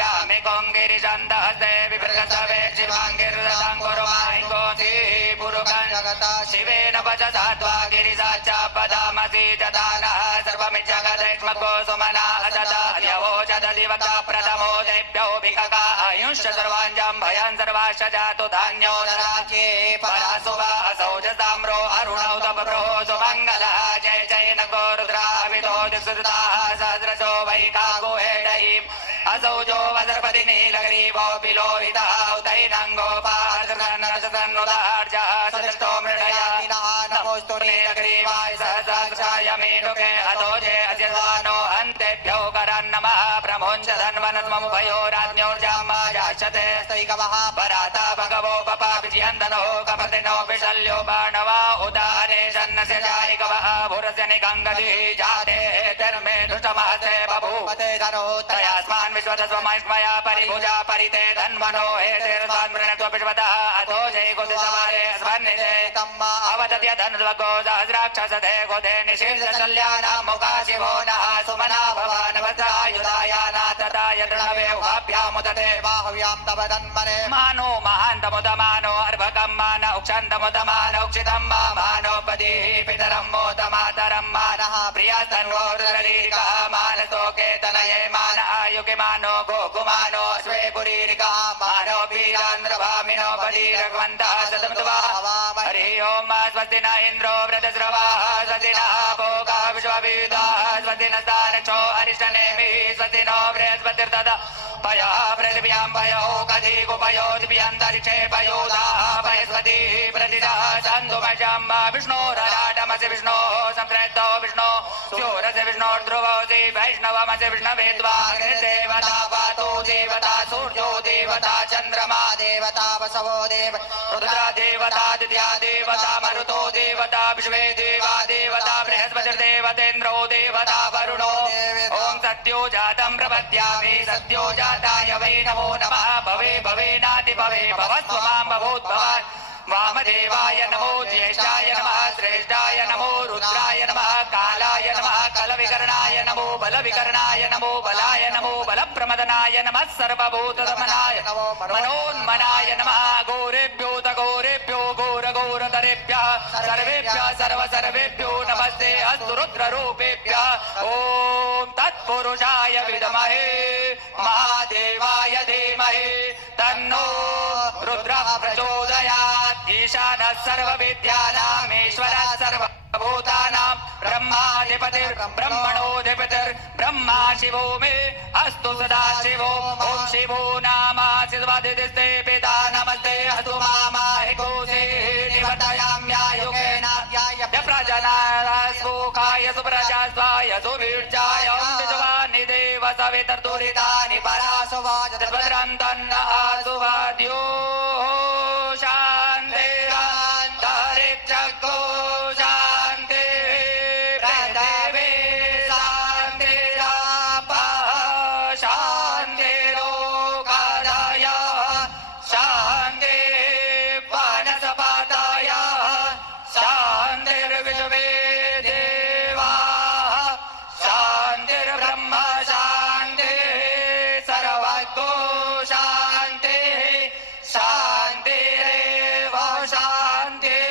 जामि कोङ्गिरिशन्द हस्ते विभृतसवे शिवाङ्गिर्दङ्गुरुमाहिङ्गोसी पुरुगन् जगता शिवेन वचसात्वा गिरिसाच्चापदामसि जदानः सर्वमिज्जगदैष्मको सुमना असदा यवोचदधिवता प्रथमो देभ्यो भिकका आयुष्य सर्वाञ्जं भयान् सर्वाश्च जातु धान्यो नराख्ये परासुवा असौजसाम्रो अरुणौ तपप्रो सुमङ्गलः जय जय नको रुद्राविदो दिसुताः सहस्रशो वैकागो हेडयीम् असौजो वज्रपति नीलग्रीवो बिलोहितः उदैनङ्गोपार्जनरसन्नुदार्जः सदृष्टो मृडया नमोऽस्तु नीलग्रीवाय सहस्राक्षाय मेढुके अतोजे अस्य दानो अन्तेभ्यो करान्नमः प्रमुञ्चधन्वनत्वमुभयोराज्ञोर्जामा याचते स्तैकवः पराता भगवो पपाभिजिहन्दनो कपतिनो विशल्यो बाणवा उदारे सन्नस्य जायिकवः भुरस्य निगङ्गदिः जाते धर्मे दुष्टमहसे बभूवते धनोत्तयास्मान् विश्वतस्वमस्मया परिभुजा परिते धन्वनो हेतेर्स्वान् मृणत्वपिष्वतः अथो जय गोदिसवारे स्वर्णिते अवदत्य धनुर्वगो सहस्राक्षसते गोदे निषीर्षशल्यानां मुखा शिवो नः सुमना भवानवत्रायुधायाना तदाय दृढवे उभाभ्यामुदते बाहुव्यां तव तन्मने मानो महान्तमुदमानो अर्भकं मान उक्षन्तमुदमान उक्षितं मानोपदीः पितरं मोदमातरं मानः प्रियस्तन्वो रुद्रलीर्कः मानसोकेतनये मान आयुगे मानो गोकुमानो स्वे पुरीरिकः मानो वीरान्द्रभामिनो पदीरघ्वन्तः सतमत्वाः हरि ओम स्वस्ति न इन्द्रो वृतस्रवाः स्वस्ति नः भोगा विश्वविदाः स्वस्ति नस्तारक्षो अरिष्टनेमिः स्वस्ति नो बृहस्पतिर्ददा पयः पृथिव्यां पयो कधिगुपयो दिव्यान्तरिक्षे पयोदाः पयस्पतिः प्रतिदः सन्तुमजं विष्णोरराट नमसे विष्णो संप्रेतो विष्णु स्योरसे विष्णु ध्रुवोऽसि वैष्णवमसे विष्णवेद्वा देवता पातो देवता सूर्यो देवता चंद्रमा देवता वसवो देव रुद्रा देवता दित्या देवता मरुतो देवता विश्वे देवा देवता बृहस्पतिर्देवतेन्द्रो देवता वरुणो ओम सत्यो जातं प्रपद्यामि सत्यो जाताय वै नमो नमः भवे भवेनाति भवे भवस्व मां भवोद्भवान् वामदेवाय नमो ज्येष्ठाय नमः श्रेष्ठाय नमो रुद्राय नमः कालाय नमः कलविकरणाय नमो बलविकरणाय नमो बलाय नमो बलप्रमदनाय नमः सर्वभूतदमनाय मनोन्मनाय नमः घोरेभ्यो तघोरेभ्यो घोरघोरतरेभ्यः सर्वेभ्यः सर्वेभ्यो नमस्ते अस्तु रुद्ररूपेभ्यः ॐ तत्पुरुषाय विद्महे महादेवाय धीमहि तन्नो रुद्रः प्रचोदयात् ईशानः सर्वविद्यानामीश्वरः सर्वभूतानां ब्रह्मणोऽधिपतिर्ब्रह्मा शिवो मे अस्तु सदा शिवो ॐ शिवो नामासिद्वदिस्ते पिता नमस्ते अस्तु मामाहिकोसे निवर्तयाम्यायुगेन प्रजनास्वोकाय सुप्रजास्वाय सुवीर्याय विजवानि देव सवितर्दुरितानि परासु वाजद्भद्रं तन्न आसुवाद्यो शान्तिरन्तरिक्षको शान्तिः पृथिवी शान्तिरापः शान्तिरोगादयः शान्तिः वनस्पतयः शान्तिर्विश्वे देवाः शान्तिर्ब्रह्म शान्तिः सर्वगो शान्तिः शान्तिरेव शान्तिः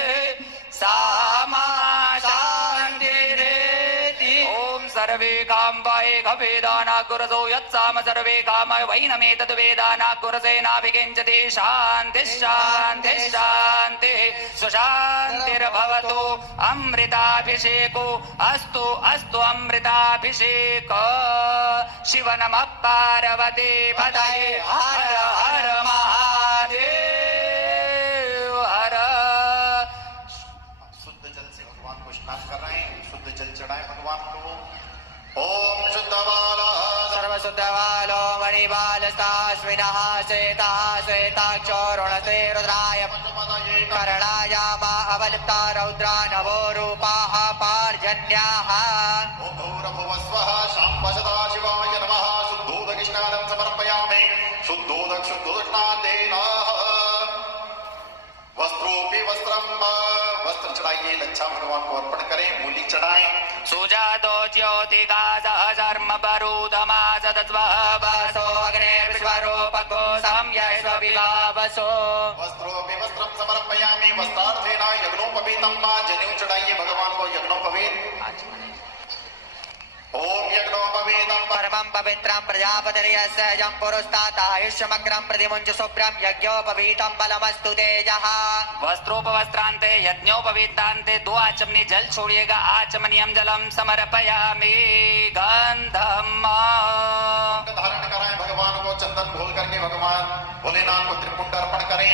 सामा शान्तिरेति ॐ सर्वे काम्बाये गवेदानागुरसो यत्साम सर्वे कामाय वैनमेतद्वेदानागुरसेनाभिकिञ्चति शान्तिः शान्तिः शान्तिः सुशान्तिर्भवतु अमृताभिषेको अस्तु अस्तु अमृताभिषेक शिव नमः पार्वती पतये हर हर महादेव हर शुद्ध जल से भगवान को स्नान कर रहे हैं शुद्ध जल चढ़ाए भगवान को ओम शुद्धवाला सर्वशुद्धवालो मणिबालस्ताश्विनः श्वेतः श्वेताक्षोरुणसे रुद्राय कर्णायामा अवलिप्ता रौद्रा नवो रूपाः पार्जन्याः ओम भूरभुवस्वः शाम्पशदा शिवाय नमः शुद्धोदकृष्णानं समर्पयामि शुद्धोदक्षुद्धोदक्षिणादेन वस्त्रोपि वस्त्रं वस्त्र चढ़ाइए लच्छा भगवान को अर्पण करें मूली चढ़ाएं सुजातो ज्योतिकासः शर्म बरूदमासतत्वः वासो अग्ने विश्वरूपको संयस्वविलावसो वस्त्रोपि वस्त्रं समर्पयामि वस्त्रार्थेन यज्ञोपवीतं जनेऊ चढ़ाइए भगवान को यज्ञोपवीत ओम यज्ञोपवीतं परमं पवित्रं प्रजापतिर्यस्य यं पुरस्तात् आयुष्यमग्रं प्रतिमुञ्च शुभ्रं यज्ञोपवीतं बलमस्तु तेजः वस्त्रोपवस्त्रांते यज्ञोपवीतांते दो आचमनी जल छोड़िएगा आचमनीयम जलम समर्पयामि गंधम धारण कराएं भगवान को चंदन घोल करके भगवान भोलेनाथ को त्रिपुंड अर्पण करें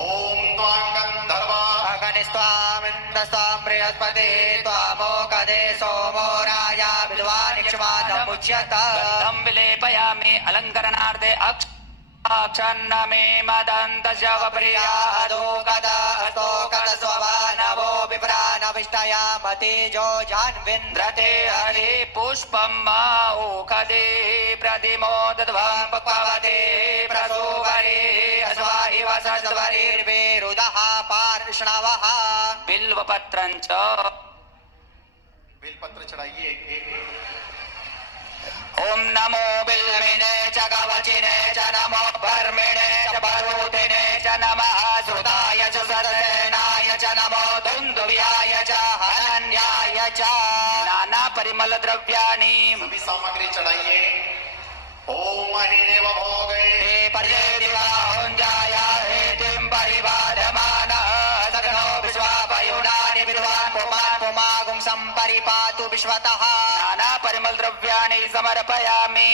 ओम त्वां गंधर्वा अगनिस्त्वामिन्द्रस्त्वां बृहस्पति त्वामोकदे सोमो राजा विद्वानिक्ष्वादमुच्यत गंधम विलेपयामि अलंकरणार्थे अक्षन्न मे मदन्तस्य स्वभानवो विप्रानविष्टयामतिजो जान्विन्द्रते हरे पुष्पं औषधे प्रतिमोदध्वं पक्वते प्रसोवरे अस्वाहि वसस्वरिर्वेरुदः पार्ष्णवः बिल्वपत्रं च बेलपत्र चढ़ाइए एक ओम नमो बिल्विने च कवचिने च नमो बर्मिणे च बरूदिने च नमः श्रुताय च सदनाय च नमो दुन्दुभ्याय च हनन्याय च नाना परिमल द्रव्याणि सभी सामग्री चढ़ाइए ओम महीदेव भोगे हे पर्येदिवाहुञ्जाय हेतिं परिवादमानः सगनो विश्वापयुनानि विद्वान् पुमागुं सम्परिपातु विश्वतः नाना परिमल द्रव्याणि समर्पयामि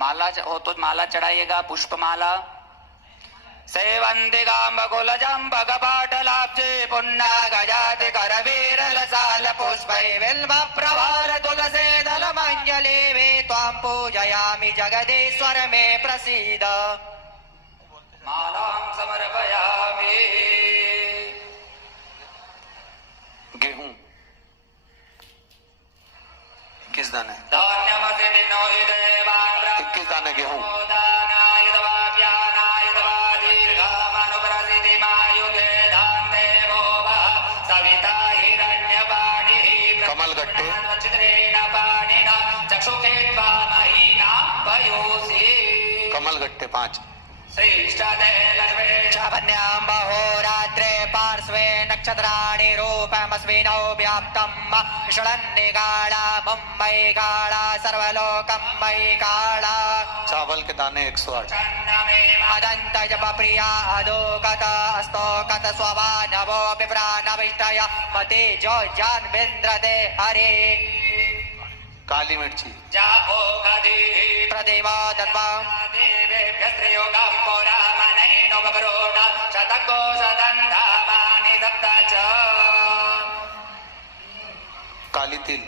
माला हो तो माला चढ़ाइएगा पुष्पमाला सेवन्ति गाम्बकुलजम्बकपाटलाब्जे पुन्ना गजाति करवीरलस पुष्पै बिल्व प्रवाल तुलसे दलमञ्जलिवे त्वां पूजयामि जगदीश्वर मे प्रसीद मालां समर्पयामि गेहूं किस दाने? धान्यमसि दिनो हि देवान् 21 दाने गेहूं। दानाय दवा ज्ञानाय दवा दीर्घामनुप्रसिद्धिमायुगे धान् देवो वः सविता हिरण्यपाणिः कमलगट्टे चित्रेण पाणिना चक्षुषे त्वामहीना पयोषि कमलगट्टे 5 श्रेष्ठते लक्ष्मे चावन्यां बहोरात्रे पार्श्वे नक्षत्राणि रूपमस्मिनौ व्याप्तम् षडन्निगाळा मुम्बै गाळा सर्वलोकं मयि गाळा चावल के दाने 108 मदन्त जप प्रिया अदोकत अस्तोकत स्ववा नवोऽपि प्राणविष्टय मते जो जान्विन्द्रते हरे काली मिर्ची जापो गदी प्रतिमा दत्वां देवेभ्यस्त्रियोगं पुरामनैनोपरोण शतकोशदन्धामानि दत्त च काली तिल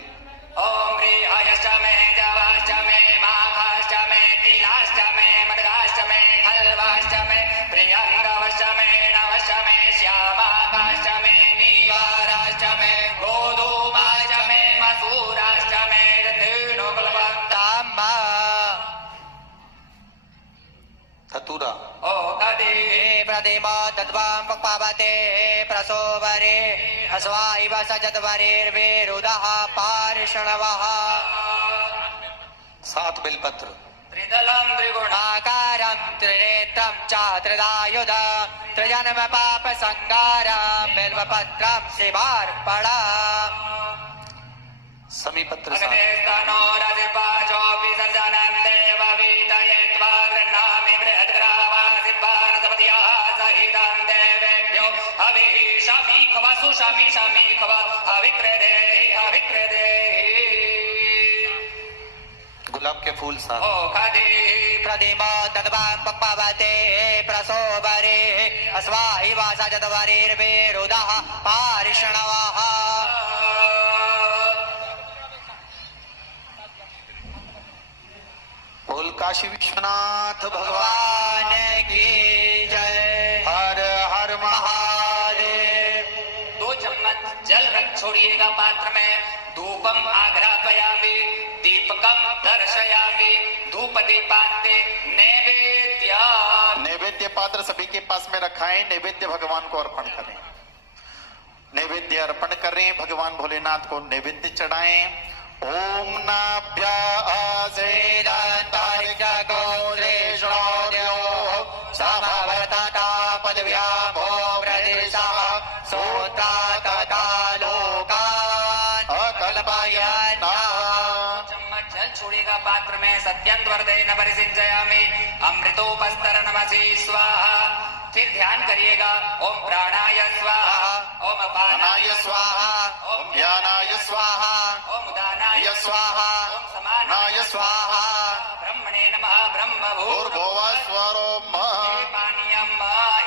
ॐ ह्रीहयश्च मे जवाश्च मे माघाश्च मे तिलाश्च मे मृगाश्च मे खल्वाश्च मे प्रियङ्गवश्च मे नवश्च मे श्यामाकाश्च मे नीवाराश्च मे गोधूमाश्च मे मसूराश्च मे ताम्बा धतूरा ओ कदी प्रतिमा दत्वां पक्वते प्रसोवरे अस्वाइव सजद्वरेर्वेरुदः पारिषणवः 7 बेलपत्र त्रिदलं त्रिगुणा आकारं त्रिनेत्रं च त्रिदायुध त्रिजन्म पाप संगारं बिल्वपत्रं शिवार्पणा समीपत्र 7 अग्ने स्तनोरसिपाचो विसर्जनं देववीतयेत्वा गृह्णामि बृहद्ग्रावासिर्वानसपत्याः सहितं देवेभ्यो हविः शमीखव सुशमि शमीखव हविक्रेदेहि हविक्रेदेहि गुलाब के फूल 7 ओ खदी प्रतिमा दत्वां पक्वते प्रसोवरे अस्वाइव सजद्वरेर्वेरुदः पारिषणवः बोल काशी विश्वनाथ भगवान भगवान की जय हर हर महादेव 2 चम्मच जल रख छोड़िएगा पात्र में धूपम आघ्रापयामि दीपकम दर्शयामि धूप दीपान्ते नैवेद्य नैवेद्य पात्र सभी के पास में रखा है। नैवेद्य भगवान को अर्पण करें। नैवेद्य अर्पण करें। भगवान भोलेनाथ को नैवेद्य चढ़ाएं। ओम नाभ्यासेदन्तरिक्षगोरेशोर्यो समवर्तता पदव्यामो प्रदेशः सूत्रा तथा लोकान् अकल्पयन् चम्मच जल छोड़ेगा पात्र में सत्यंतवर्धेन परिसिंचयामि अमृतोपस्तर नमसि स्वाहा फिर ध्यान करिएगा ओम प्राणाय स्वाहा ओम अपानाय स्वाहा ओम ज्ञानाय स्वाहा ओम उदानाय स्वाहा ओम समानाय स्वाहा ब्रह्मणे नमः ब्रह्म भूर्भुवः स्वरोम पानीयम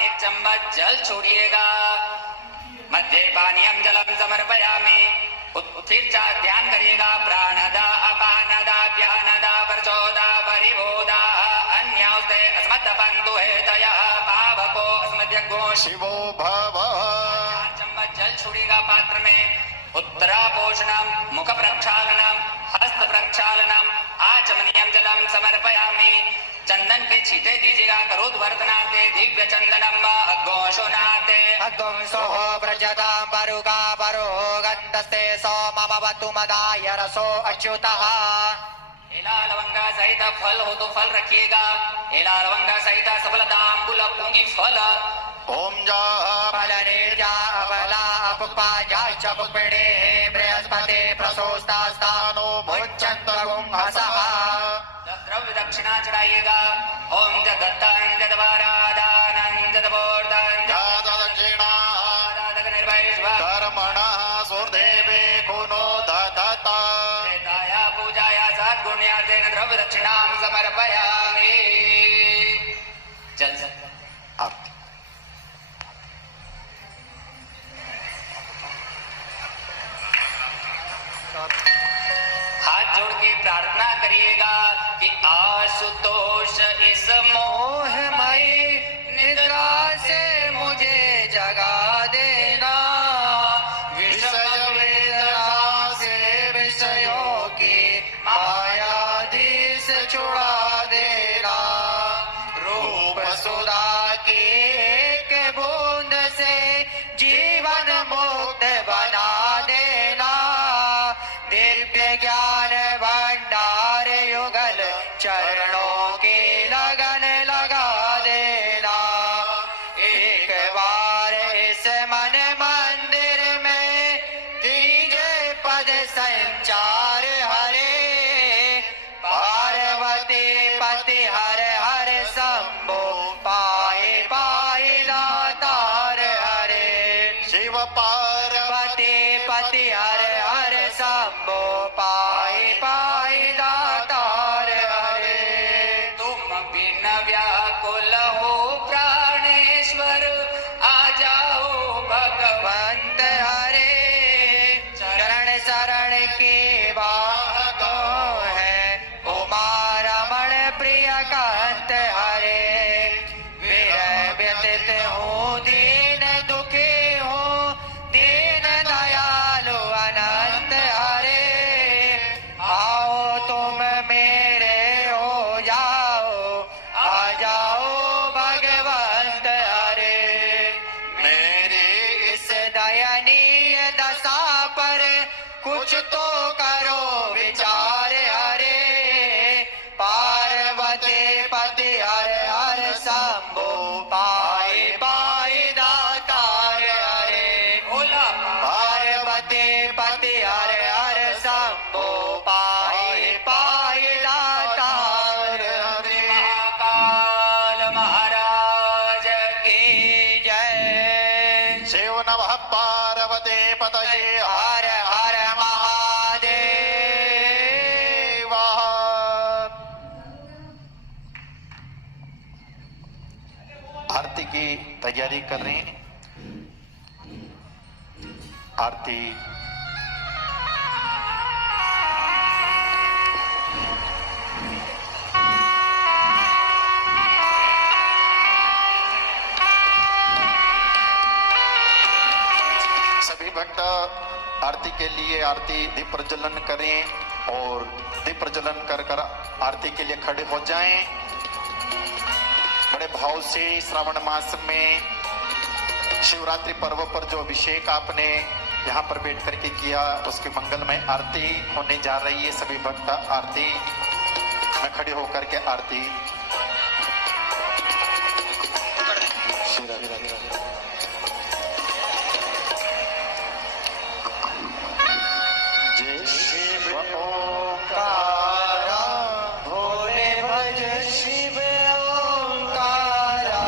1 चम्मच जल छोड़िएगा मध्य पानीयम जलम समर्पयामि फिर ध्यान करिएगा प्राणदा अपानदा व्यानदा प्रचोदा परिबोधा अन्योस्ते अस्मत् बंधु हेतयः पावको अस्मद्यज्ञो शिवो भव 4 चम्मच जल छोड़ेगा पात्र में उत्तरापोषणम मुख प्रक्षालनम हस्त प्रक्षालनम आचमनीयम जलम समर्पयामि चंदन के छींटे दीजिएगा करोद वर्तनाते दिव्य चंदनम अघोषणाते अग्गुंसो व्रजतां परुगा परो गन्धस्ते सोममवतु मदाय रसो अच्युतः एला लवंगा सहित फल हो तो फल रखिएगा एला लवंगा सहित सफल दाम्बुल पूंगी फल ओम जा फलनिर्जा अबला अपुपा जाश्च पुष्पिणे बृहस्पते प्रसोस्तास्तानो मुच्यन्तगुं हसः द्रव्य दक्षिणा चढ़ाइएगा ओम जगत्तं जदवारादानं जदवोर्दं दक्षिणा कर्मणः सुदेवे कुनो ददता त्रेताया पूजाया सद्गुण्यार्थेन द्रव्य दक्षिणां समर्पयामि जल आरती हाथ जोड़ के प्रार्थना करिएगा कि आशुतोष इस मोहमयी निद्रा से मुझे जगा देना, विषय वेदना से विषयों की मायाधीश छुड़ा देना, रूप सुधा की एक बूंद से जीवन मुक्त बना देना, दिव्य ज्ञान भंडार युगल चरणों की लगन लगा देना, एक बार इस मन मंदिर में कीजिए पद संचार हरे, पार्वती पति हर हर शंभो पाए पाए दातार हरे, शिव पार्वती पति पति हर हर शंभो पाए पाए दातार हरे, तुम बिन व्याकुल हो प्राणेश्वर, आ जाओ भगवंत हरे, चरण शरण की बात है उमा रमण प्रिय कांत हरे, विरह व्यतीत हूँ दीन दुखी हूँ, दीन दयालु अनंत हरे, आओ तुम मेरे हो जाओ, आ जाओ भगवंत हरे, मेरी इस दयनीय दशा पर कुछ तो करो विचार हरे, पार्वती पति हर हर शंभो पाए पाए दातार हरे, बोला पार्वती पति हर हर शंभो पाए पाए दातार हरे, महाकाल महाराज की जय। शिव नमः पार्वती पतये हर हर महादेव। आरती की तैयारी कर रहे हैं। आरती सभी भक्त आरती के लिए आरती दीप प्रज्वलन करें और दीप प्रज्वलन कर कर आरती के लिए खड़े हो जाएं। बड़े भाव से श्रावण मास में शिवरात्रि पर्व पर जो अभिषेक आपने यहाँ पर बैठ करके किया, उसकी मंगलमय आरती होने जा रही है। सभी भक्त आरती में खड़े होकर के आरती जय शिव ओंकारा, भोले भज शिव ओंकारा,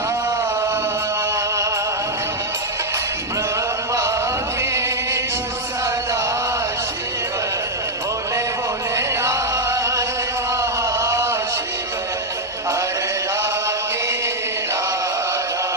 ब्रह्मा विष्णु सदा शिव, भोले भोले नाथ महाशिव, हर रागे राधा,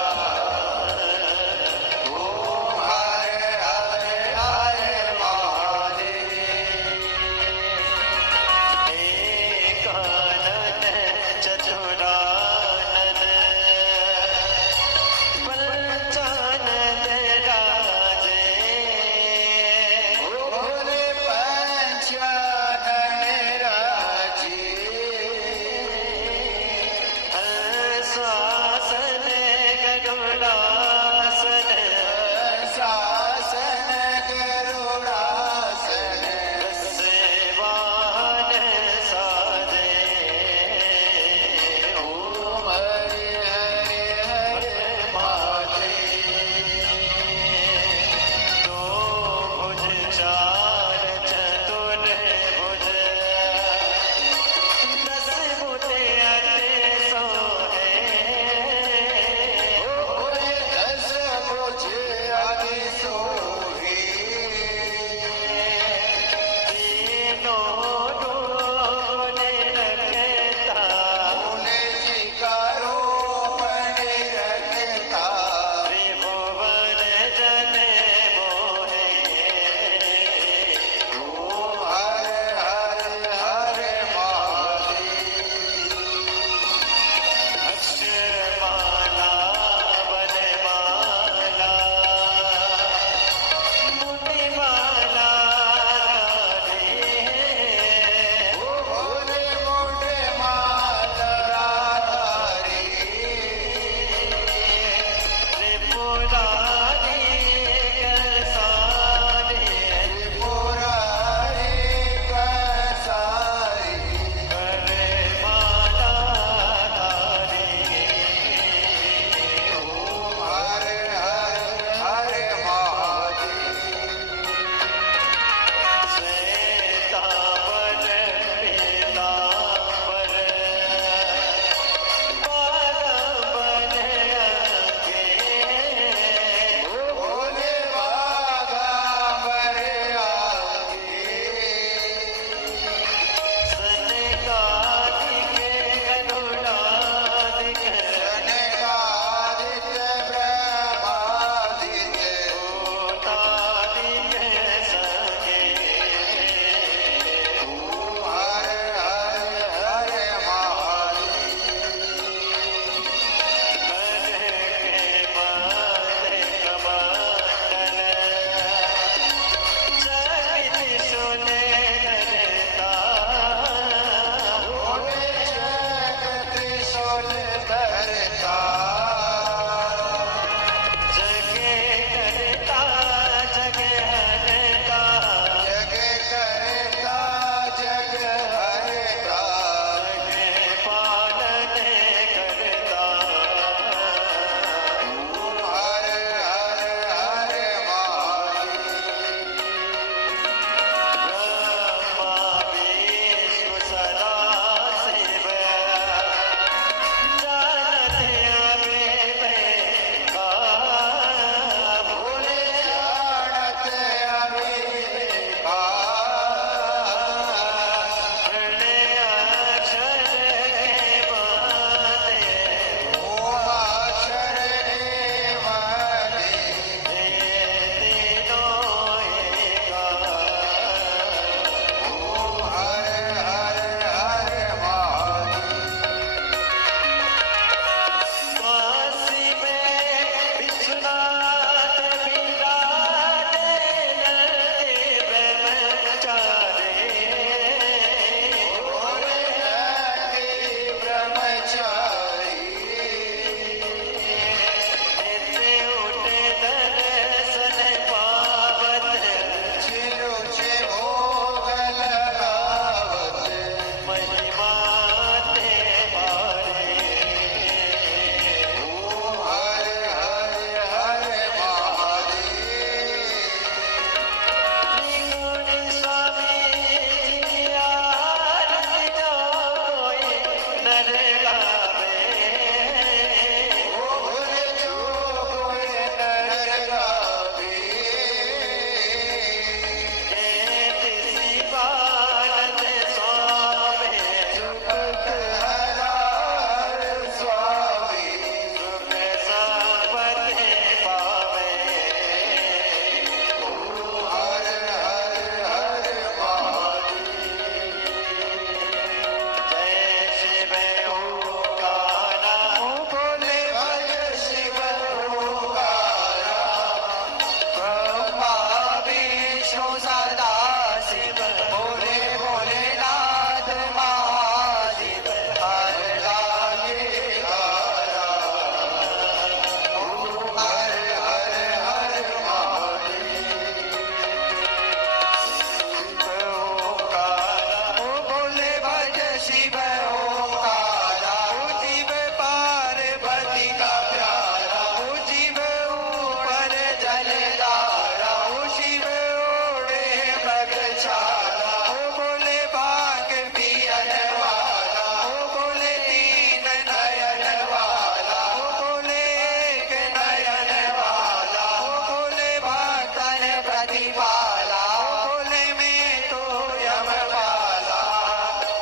शाला, ओ बोले भाग पियन वाला, ओ बोले तीन नयन वाला, ओ बोले एक नयन वाला, ओ बोले भक्तन प्रतिपाला, ओ बोले मैं तो यमपाला,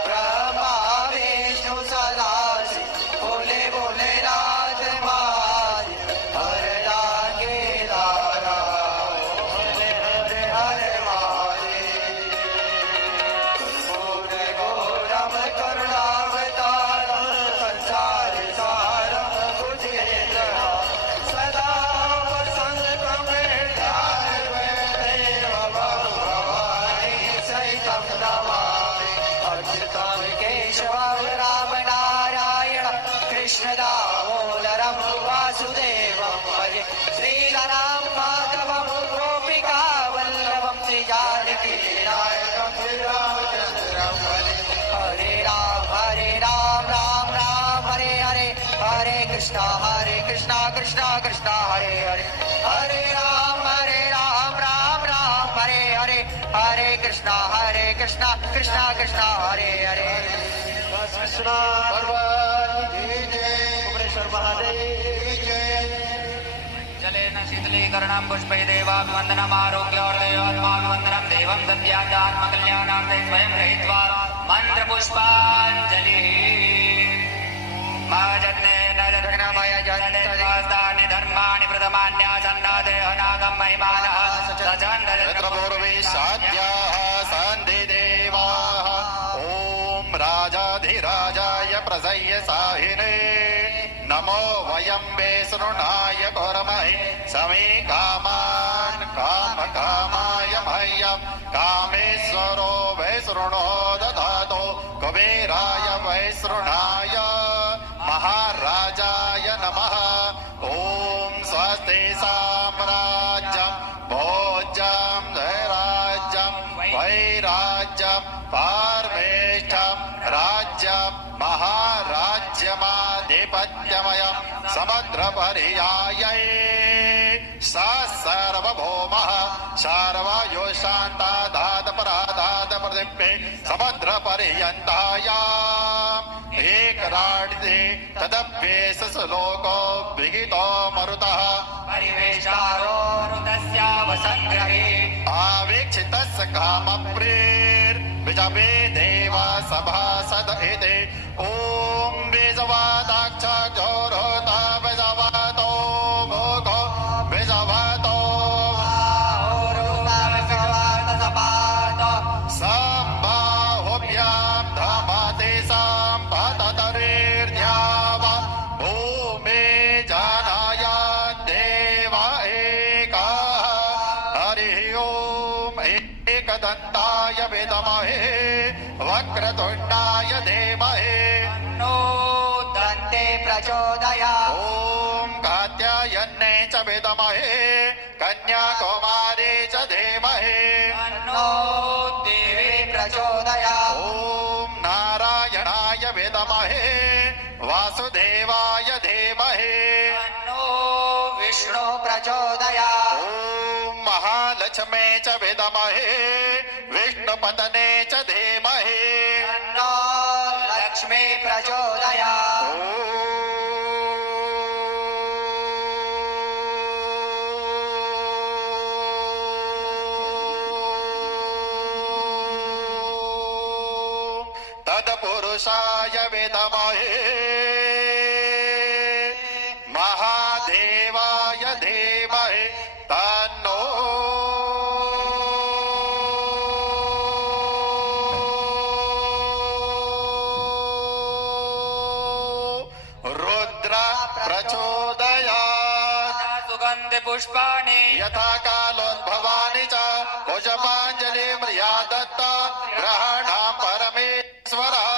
ब्रह्मा विष्णु सदा शिव, बोले बोले राज महादेव, हरदांगे लारा, हरे हरे हरे महादेव, कर्पूर गौरम करुणावतारम, संसार सारम भुजगेन्द्रहारम, सदा वसंतम हृदयारविंदे भवानी सहितं नमामि, अच्युतं केशवं राम नारायण कृष्ण दामोदरं वासुदेवं भजे, श्रीधरं माधवं गोपिका वल्लभं श्रीजानकी नायकं श्रीरामचन्द्रं भजे, हरे राम राम राम हरे हरे, हरे कृष्णा कृष्णा कृष्णा हरे हरे, हरे राम राम हरे हरे, हरे कृष्णा कृष्णा कृष्णा हरे हरे। भुवनेश्वर महादेव की जय। जलेन शीतलीकरणं पुष्पै देवाभिवन्दनम् आरोग्योर्दयोन्माभिवन्दनं देवं दद्यादात्मकल्याणां ते स्वयं गृहीत्वा मन्त्रपुष्पाञ्जलिः मा जज्ञेन जघनमय जन्तदेवास्तानि धर्माणि प्रथमान्यासन्नादेहनागं महिमानः पूर्वे साध्याः सन्धि देवाः ॐ राजाधिराजाय प्रसह्य साहिने नमो वयं वे शृणाय कुर्महे समे कामान् कामकामाय मह्यं कामेश्वरो वै शृणो दधातो कुबेराय वै शृणाय महाराजाय नमः ॐ स्वस्ति साम्राज्यं भोज्यं धैराज्यं वैराज्यं पारमेष्ठं राज्यं महाराज्यमाधिपत्यमयं समुद्रपर्यायै स सार्वभौमः शार्वायुशान्तादातपरादातपृथिव्ये समुद्रपर्यन्तायाम् एकराड्ये तदभ्येष श्लोको विहितो मरुतः परिवेशारो मरुतस्यावसङ्ग्रहे आवीक्षितस्य कामप्रेर्विजवे देवा सभासद इति ॐ बीजवादाक्ष जोरोता बीजवातो भोगो बीजवातो सम्बाहुभ्यां धमते सम्पततरेर्ध्यावा भूमे जानायान् देव एकाः हरिः ॐ एकदन्ताय विद्महे वक्रतुण्डाय धीमहि नो दन्ते प्रचोदयात्। ॐ कात्यायन्ने च विद्महे कन्याकुमारी च धीमहि नो देवी प्रचोदयात्। ॐ नारायणाय विद्महे वासुदेवाय धीमहि नो विष्णु प्रचोदयात्। ॐ महालक्ष्मे च विद्महे विष्णुपत्ने च धीमहि नो लक्ष्मी प्रचोदयात्। तत्पुरुषाय विद्महे महादेवाय धीमहि तन्नो रुद्र प्रचोदयात्। सुगन्धि पुष्पाणि यथा कालोद्भवानि च भुजपाञ्जलि मया दत्त ग्रहाणां परमेश्वरः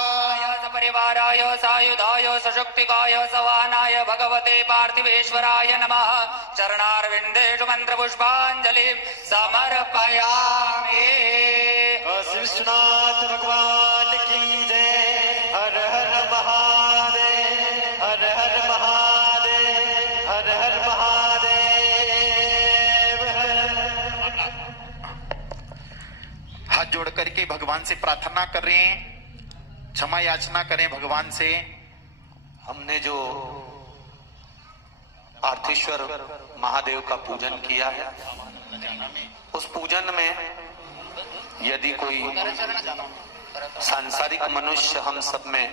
परिवाराय सायुधाय सशक्तिकाय सवानाय भगवते पार्थिवेश्वराय नमः चरणारविन्देषु मन्त्रपुष्पाञ्जलिं समर्पयामि। विश्वनाथ भगवान की जय। हर हर महादेव, हर हर महादेव, हर हर महादेव। हाथ जोड़ करके भगवान से प्रार्थना करें, क्षमा याचना करें भगवान से। हमने जो पार्थेश्वर महादेव का पूजन किया है, उस पूजन में यदि कोई सांसारिक मनुष्य हम सब में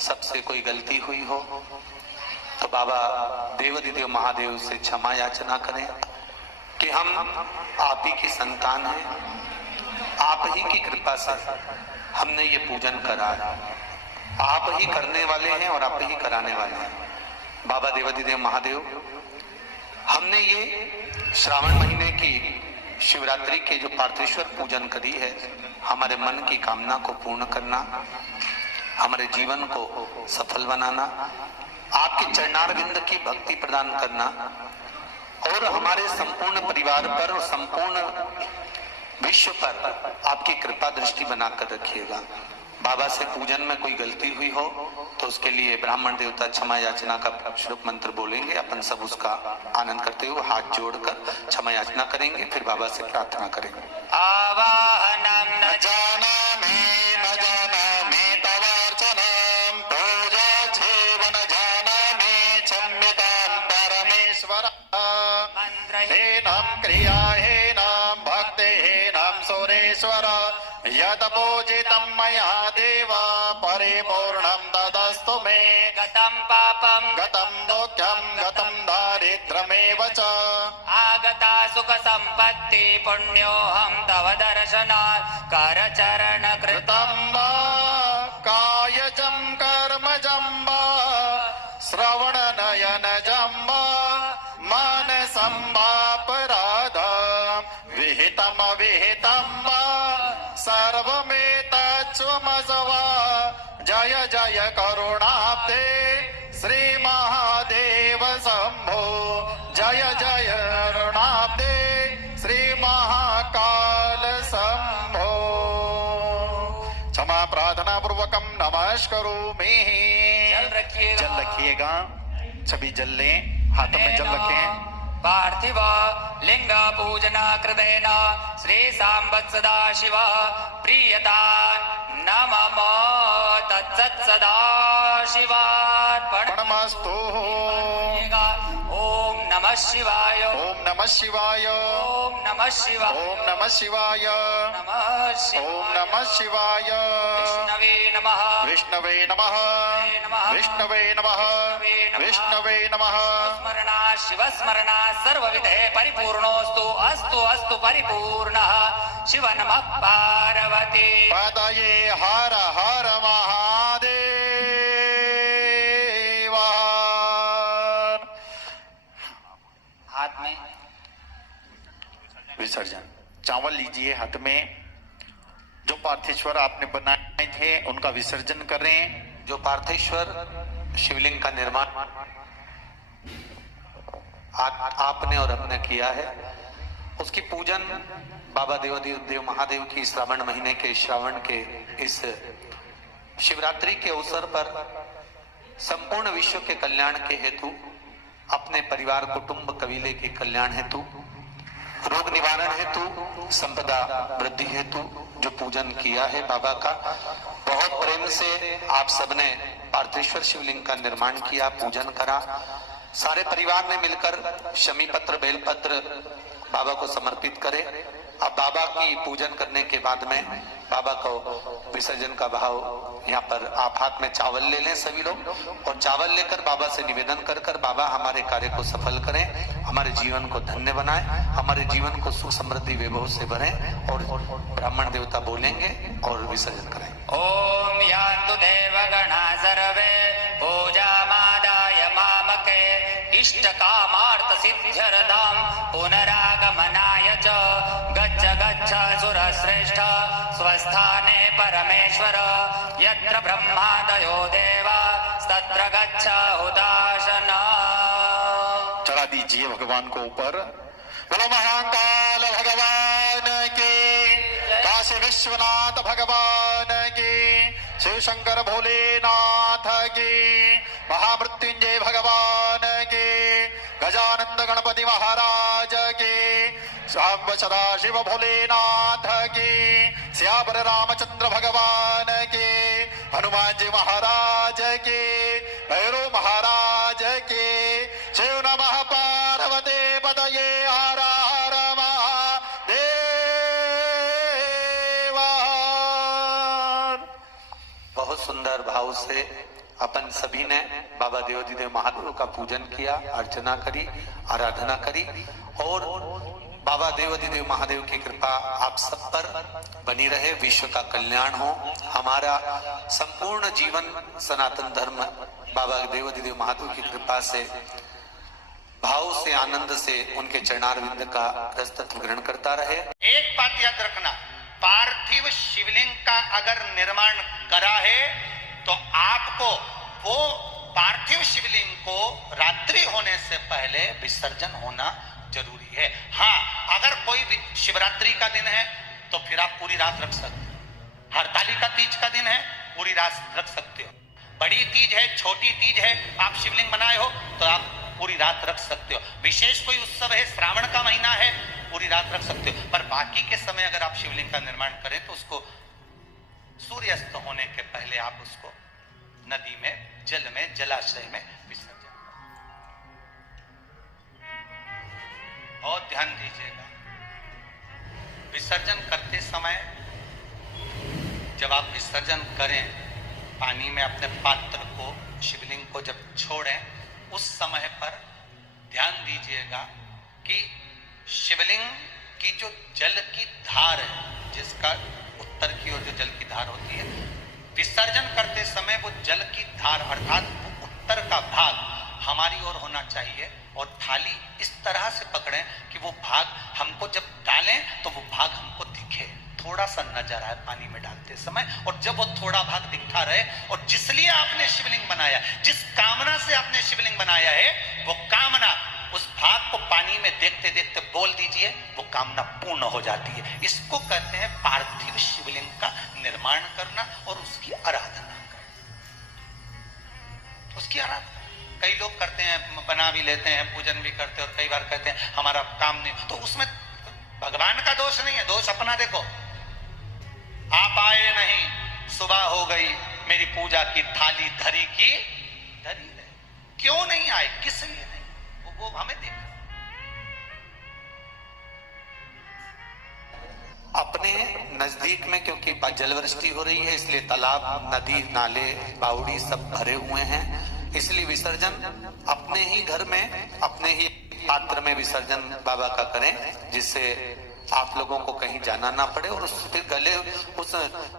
सबसे कोई गलती हुई हो तो बाबा देवाधिदेव महादेव से क्षमा याचना करें कि हम आप ही की संतान हैं, आप ही की कृपा से हमने ये पूजन करा है, आप ही करने वाले हैं और आप ही कराने वाले हैं। बाबा देवाधिदेव महादेव, हमने ये श्रावण महीने की शिवरात्रि के जो पार्थेश्वर पूजन करी है, हमारे मन की कामना को पूर्ण करना, हमारे जीवन को सफल बनाना, आपके चरणारविंद की भक्ति प्रदान करना और हमारे संपूर्ण परिवार पर और संपूर्ण विश्व पर आपकी कृपा दृष्टि बनाकर रखिएगा। बाबा से पूजन में कोई गलती हुई हो तो उसके लिए ब्राह्मण देवता क्षमा याचना का श्लोक मंत्र बोलेंगे, अपन सब उसका आनंद करते हुए हाथ जोड़कर क्षमा याचना करेंगे, फिर बाबा से प्रार्थना करेंगे। आवाहनम न जानामि न जानामि तवार्चनां पूजा चैव न जानामि क्षम्यतां परमेश्वर। हेनं क्रिया हेनं भक्ति हेनं सुरेश्वर, यत् पूजितं मया देव परिपूर्णं तदस्तु मे। गतं पापं गतं दुःखं गतं दारिद्र्यमेव च आगता सुख संपत्ति पुण्योऽहं तव दर्शनात् करचरण कृतं कृतं वा कायजं कर्मजं वा श्रवणनयनजं वा मानसं वापराधं विहितमविहितं वा सर्वमेतत्स्वमसवा। जय जय करुणाब्धे श्री महादेव शंभो, जय जय करुणाब्धे श्री महाकाल शंभो। क्षमा प्रार्थना पूर्वकम नमस्करोमि। जल रखिएगा। जल रखिएगा, सभी जल लें, हाथों में जल रखें। पार्थिव लिंग पूजन कृतेन श्री सांबत् सदा शिव प्रीयता नमः तत्सत् सदा शिवार्पणमस्तु। ओम नमः शिवाय, ओम नमः शिवाय, ओम नमः शिवाय, ओम नमः शिवाय, नमः शिवाय, ओम नमः शिवाय। विष्णवे नमः, विष्णवे नमः, विष्णवे नमः, विष्णवे नमः। स्मरणा शिव स्मरणा सर्वविधे परिपूर्णोस्तु अस्तु अस्तु परिपूर्णः। शिव नमः पार्वती पदये हर हर महादेव। हाथ में विसर्जन। चावल लीजिए हाथ में। जो पार्थेश्वर आपने बनाए थे उनका विसर्जन करें। जो पार्थेश्वर शिवलिंग का निर्माण आपने और हमने किया है, उसकी पूजन बाबा देवाधिदेव महादेव की श्रावण महीने के श्रावण के इस शिवरात्रि के अवसर पर संपूर्ण विश्व के कल्याण के हेतु, अपने परिवार कुटुंब कबीले के कल्याण हेतु, रोग निवारण हेतु, संपदा वृद्धि हेतु जो पूजन किया है बाबा का, बहुत प्रेम से आप सबने पार्थेश्वर शिवलिंग का निर्माण किया, पूजन करा। सारे परिवार ने मिलकर शमी पत्र बेलपत्र बाबा को समर्पित करे। अब बाबा की पूजन करने के बाद में बाबा को विसर्जन का भाव यहाँ पर आप हाथ में चावल ले लें सभी लोग, और चावल लेकर बाबा से निवेदन कर कर बाबा हमारे कार्य को सफल करें, हमारे जीवन को धन्य बनाएं, हमारे जीवन को सुख समृद्धि वैभव से भरें। और ब्राह्मण देवता बोलेंगे और विसर्जन करें। ओम यान्तु देवगणा सर्वे पूजामादाय मामके इष्ट कामार्थ सिद्ध्यर्थं पुनरागमनाय च गच्छ गच्छ सुरश्रेष्ठ स्वस्थाने परमेश्वर यत्र ब्रह्मादयो देवा तत्र गच्छ हुताशना। चढ़ा दीजिए भगवान को ऊपर। बोलो महाकाल भगवान की, काशी विश्वनाथ भगवान की, शिव शंकर भोलेनाथ की, महामृत्युंजय भगवान की, गजानंद गणपति महाराज की, सांब सदा शिव भोलेनाथ की, श्यावर रामचंद्र भगवान के, हनुमान जी महाराज के, भैरव महाराज के। शिव नमः पार्वती पतये, हर हर महादेव। बहुत सुंदर भाव से अपन सभी ने बाबा देवाधिदेव महादेव का पूजन किया, अर्चना करी, आराधना करी और बाबा देवाधिदेव महादेव की कृपा आप सब पर बनी रहे, विश्व का कल्याण हो, हमारा संपूर्ण जीवन सनातन धर्म बाबा देवाधिदेव महादेव की कृपा से भाव से आनंद से उनके चरणारविंद का रसतत्व ग्रहण करता रहे। एक बात याद रखना, पार्थिव शिवलिंग का अगर निर्माण करा है तो आपको वो पार्थिव शिवलिंग को रात्रि होने से पहले विसर्जन होना जरूरी है। हाँ, अगर कोई शिवरात्रि का दिन है तो फिर आप पूरी रात रख सकते हो। हरतालिका तीज का दिन है, पूरी रात रख सकते हो। बड़ी तीज है, छोटी तीज है, आप शिवलिंग बनाए हो तो आप पूरी रात रख सकते हो। विशेष कोई उत्सव है, श्रावण का महीना है, पूरी रात रख सकते हो। पर बाकी के समय अगर आप शिवलिंग का निर्माण करें तो उसको सूर्यास्त होने के पहले आप उसको नदी में, जल में, जलाशय में विसर्जन करें। और ध्यान दीजिएगा, विसर्जन करते समय जब आप विसर्जन करें, पानी में अपने पात्र को, शिवलिंग को जब छोड़ें, उस समय पर ध्यान दीजिएगा कि शिवलिंग की जो जल की धार है, जिसका उत्तर की ओर जो जल की धार होती है, विसर्जन करते समय वो जल की धार अर्थात वो उत्तर का भाग हमारी ओर होना चाहिए और थाली इस तरह से पकड़ें कि वो भाग हमको जब डालें तो वो भाग हमको दिखे, थोड़ा सा नजर आए पानी में डालते समय। और जब वो थोड़ा भाग दिखता रहे और जिस लिए आपने शिवलिंग बनाया, जिस कामना से आपने शिवलिंग बनाया है, वो कामना उस भाग को पानी में देखते देखते बोल दीजिए, वो कामना पूर्ण हो जाती है। इसको कहते हैं पार्थिव शिवलिंग का निर्माण करना और उसकी आराधना करना। उसकी आराधना कई लोग करते हैं, बना भी लेते हैं, पूजन भी करते हैं और कई बार कहते हैं हमारा काम नहीं, तो उसमें भगवान का दोष नहीं है, दोष अपना देखो। आप आए नहीं, सुबह हो गई, मेरी पूजा की थाली धरी की धरी रहे। क्यों नहीं आए, किस लिए नहीं, वो हमें देखा। अपने नजदीक में क्योंकि जलवृष्टि हो रही है, इसलिए तालाब, नदी, नाले, बावड़ी सब भरे हुए हैं, इसलिए विसर्जन अपने ही घर में, अपने ही पात्र में विसर्जन बाबा का करें, जिससे आप लोगों को कहीं जाना ना पड़े। और फिर गले उस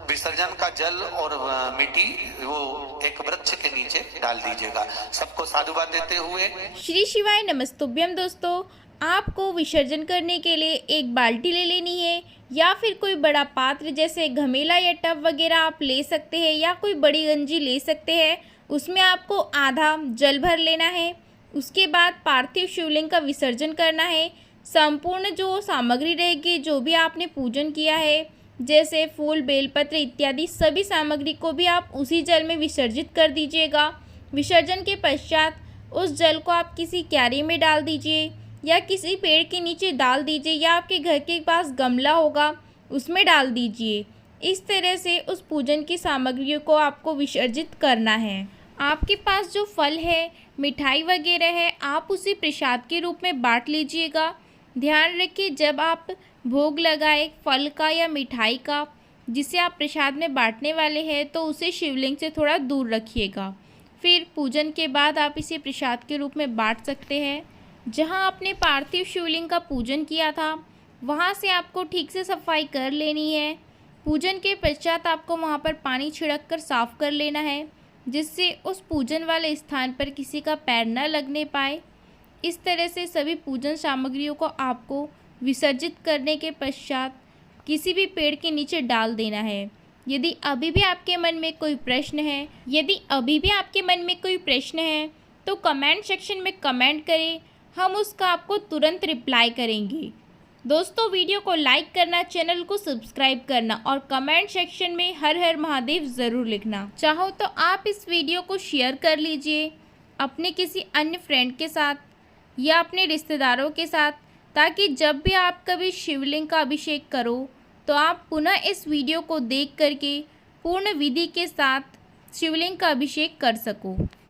विसर्जन का जल और मिट्टी वो एक वृक्ष के नीचे डाल दीजिएगा। सबको साधुवाद देते हुए श्री शिवाय नमस्तुभ्यम। दोस्तों, आपको विसर्जन करने के लिए एक बाल्टी ले लेनी है या फिर कोई बड़ा पात्र जैसे घमेला या टब वगैरह आप ले सकते हैं, या कोई बड़ी गंजी ले सकते हैं। उसमें आपको आधा जल भर लेना है। उसके बाद पार्थिव शिवलिंग का विसर्जन करना है। संपूर्ण जो सामग्री रहेगी, जो भी आपने पूजन किया है, जैसे फूल, बेलपत्र इत्यादि सभी सामग्री को भी आप उसी जल में विसर्जित कर दीजिएगा। विसर्जन के पश्चात उस जल को आप किसी क्यारी में डाल दीजिए या किसी पेड़ के नीचे डाल दीजिए, या आपके घर के पास गमला होगा उसमें डाल दीजिए। इस तरह से उस पूजन की सामग्रियों को आपको विसर्जित करना है। आपके पास जो फल है, मिठाई वगैरह है, आप उसे प्रसाद के रूप में बांट लीजिएगा। ध्यान रखिए, जब आप भोग लगाए फल का या मिठाई का जिसे आप प्रसाद में बांटने वाले हैं, तो उसे शिवलिंग से थोड़ा दूर रखिएगा। फिर पूजन के बाद आप इसे प्रसाद के रूप में बांट सकते हैं। जहां आपने पार्थिव शिवलिंग का पूजन किया था, वहां से आपको ठीक से सफाई कर लेनी है। पूजन के पश्चात आपको वहां पर पानी छिड़क कर साफ़ कर लेना है, जिससे उस पूजन वाले स्थान पर किसी का पैर न लगने पाए। इस तरह से सभी पूजन सामग्रियों को आपको विसर्जित करने के पश्चात किसी भी पेड़ के नीचे डाल देना है। यदि अभी भी आपके मन में कोई प्रश्न है, तो कमेंट सेक्शन में कमेंट करें, हम उसका आपको तुरंत रिप्लाई करेंगे। दोस्तों, वीडियो को लाइक करना, चैनल को सब्सक्राइब करना और कमेंट सेक्शन में हर हर महादेव ज़रूर लिखना। चाहो तो आप इस वीडियो को शेयर कर लीजिए अपने किसी अन्य फ्रेंड के साथ या अपने रिश्तेदारों के साथ, ताकि जब भी आप कभी शिवलिंग का अभिषेक करो तो आप पुनः इस वीडियो को देख करके पूर्ण विधि के साथ शिवलिंग का अभिषेक कर सको।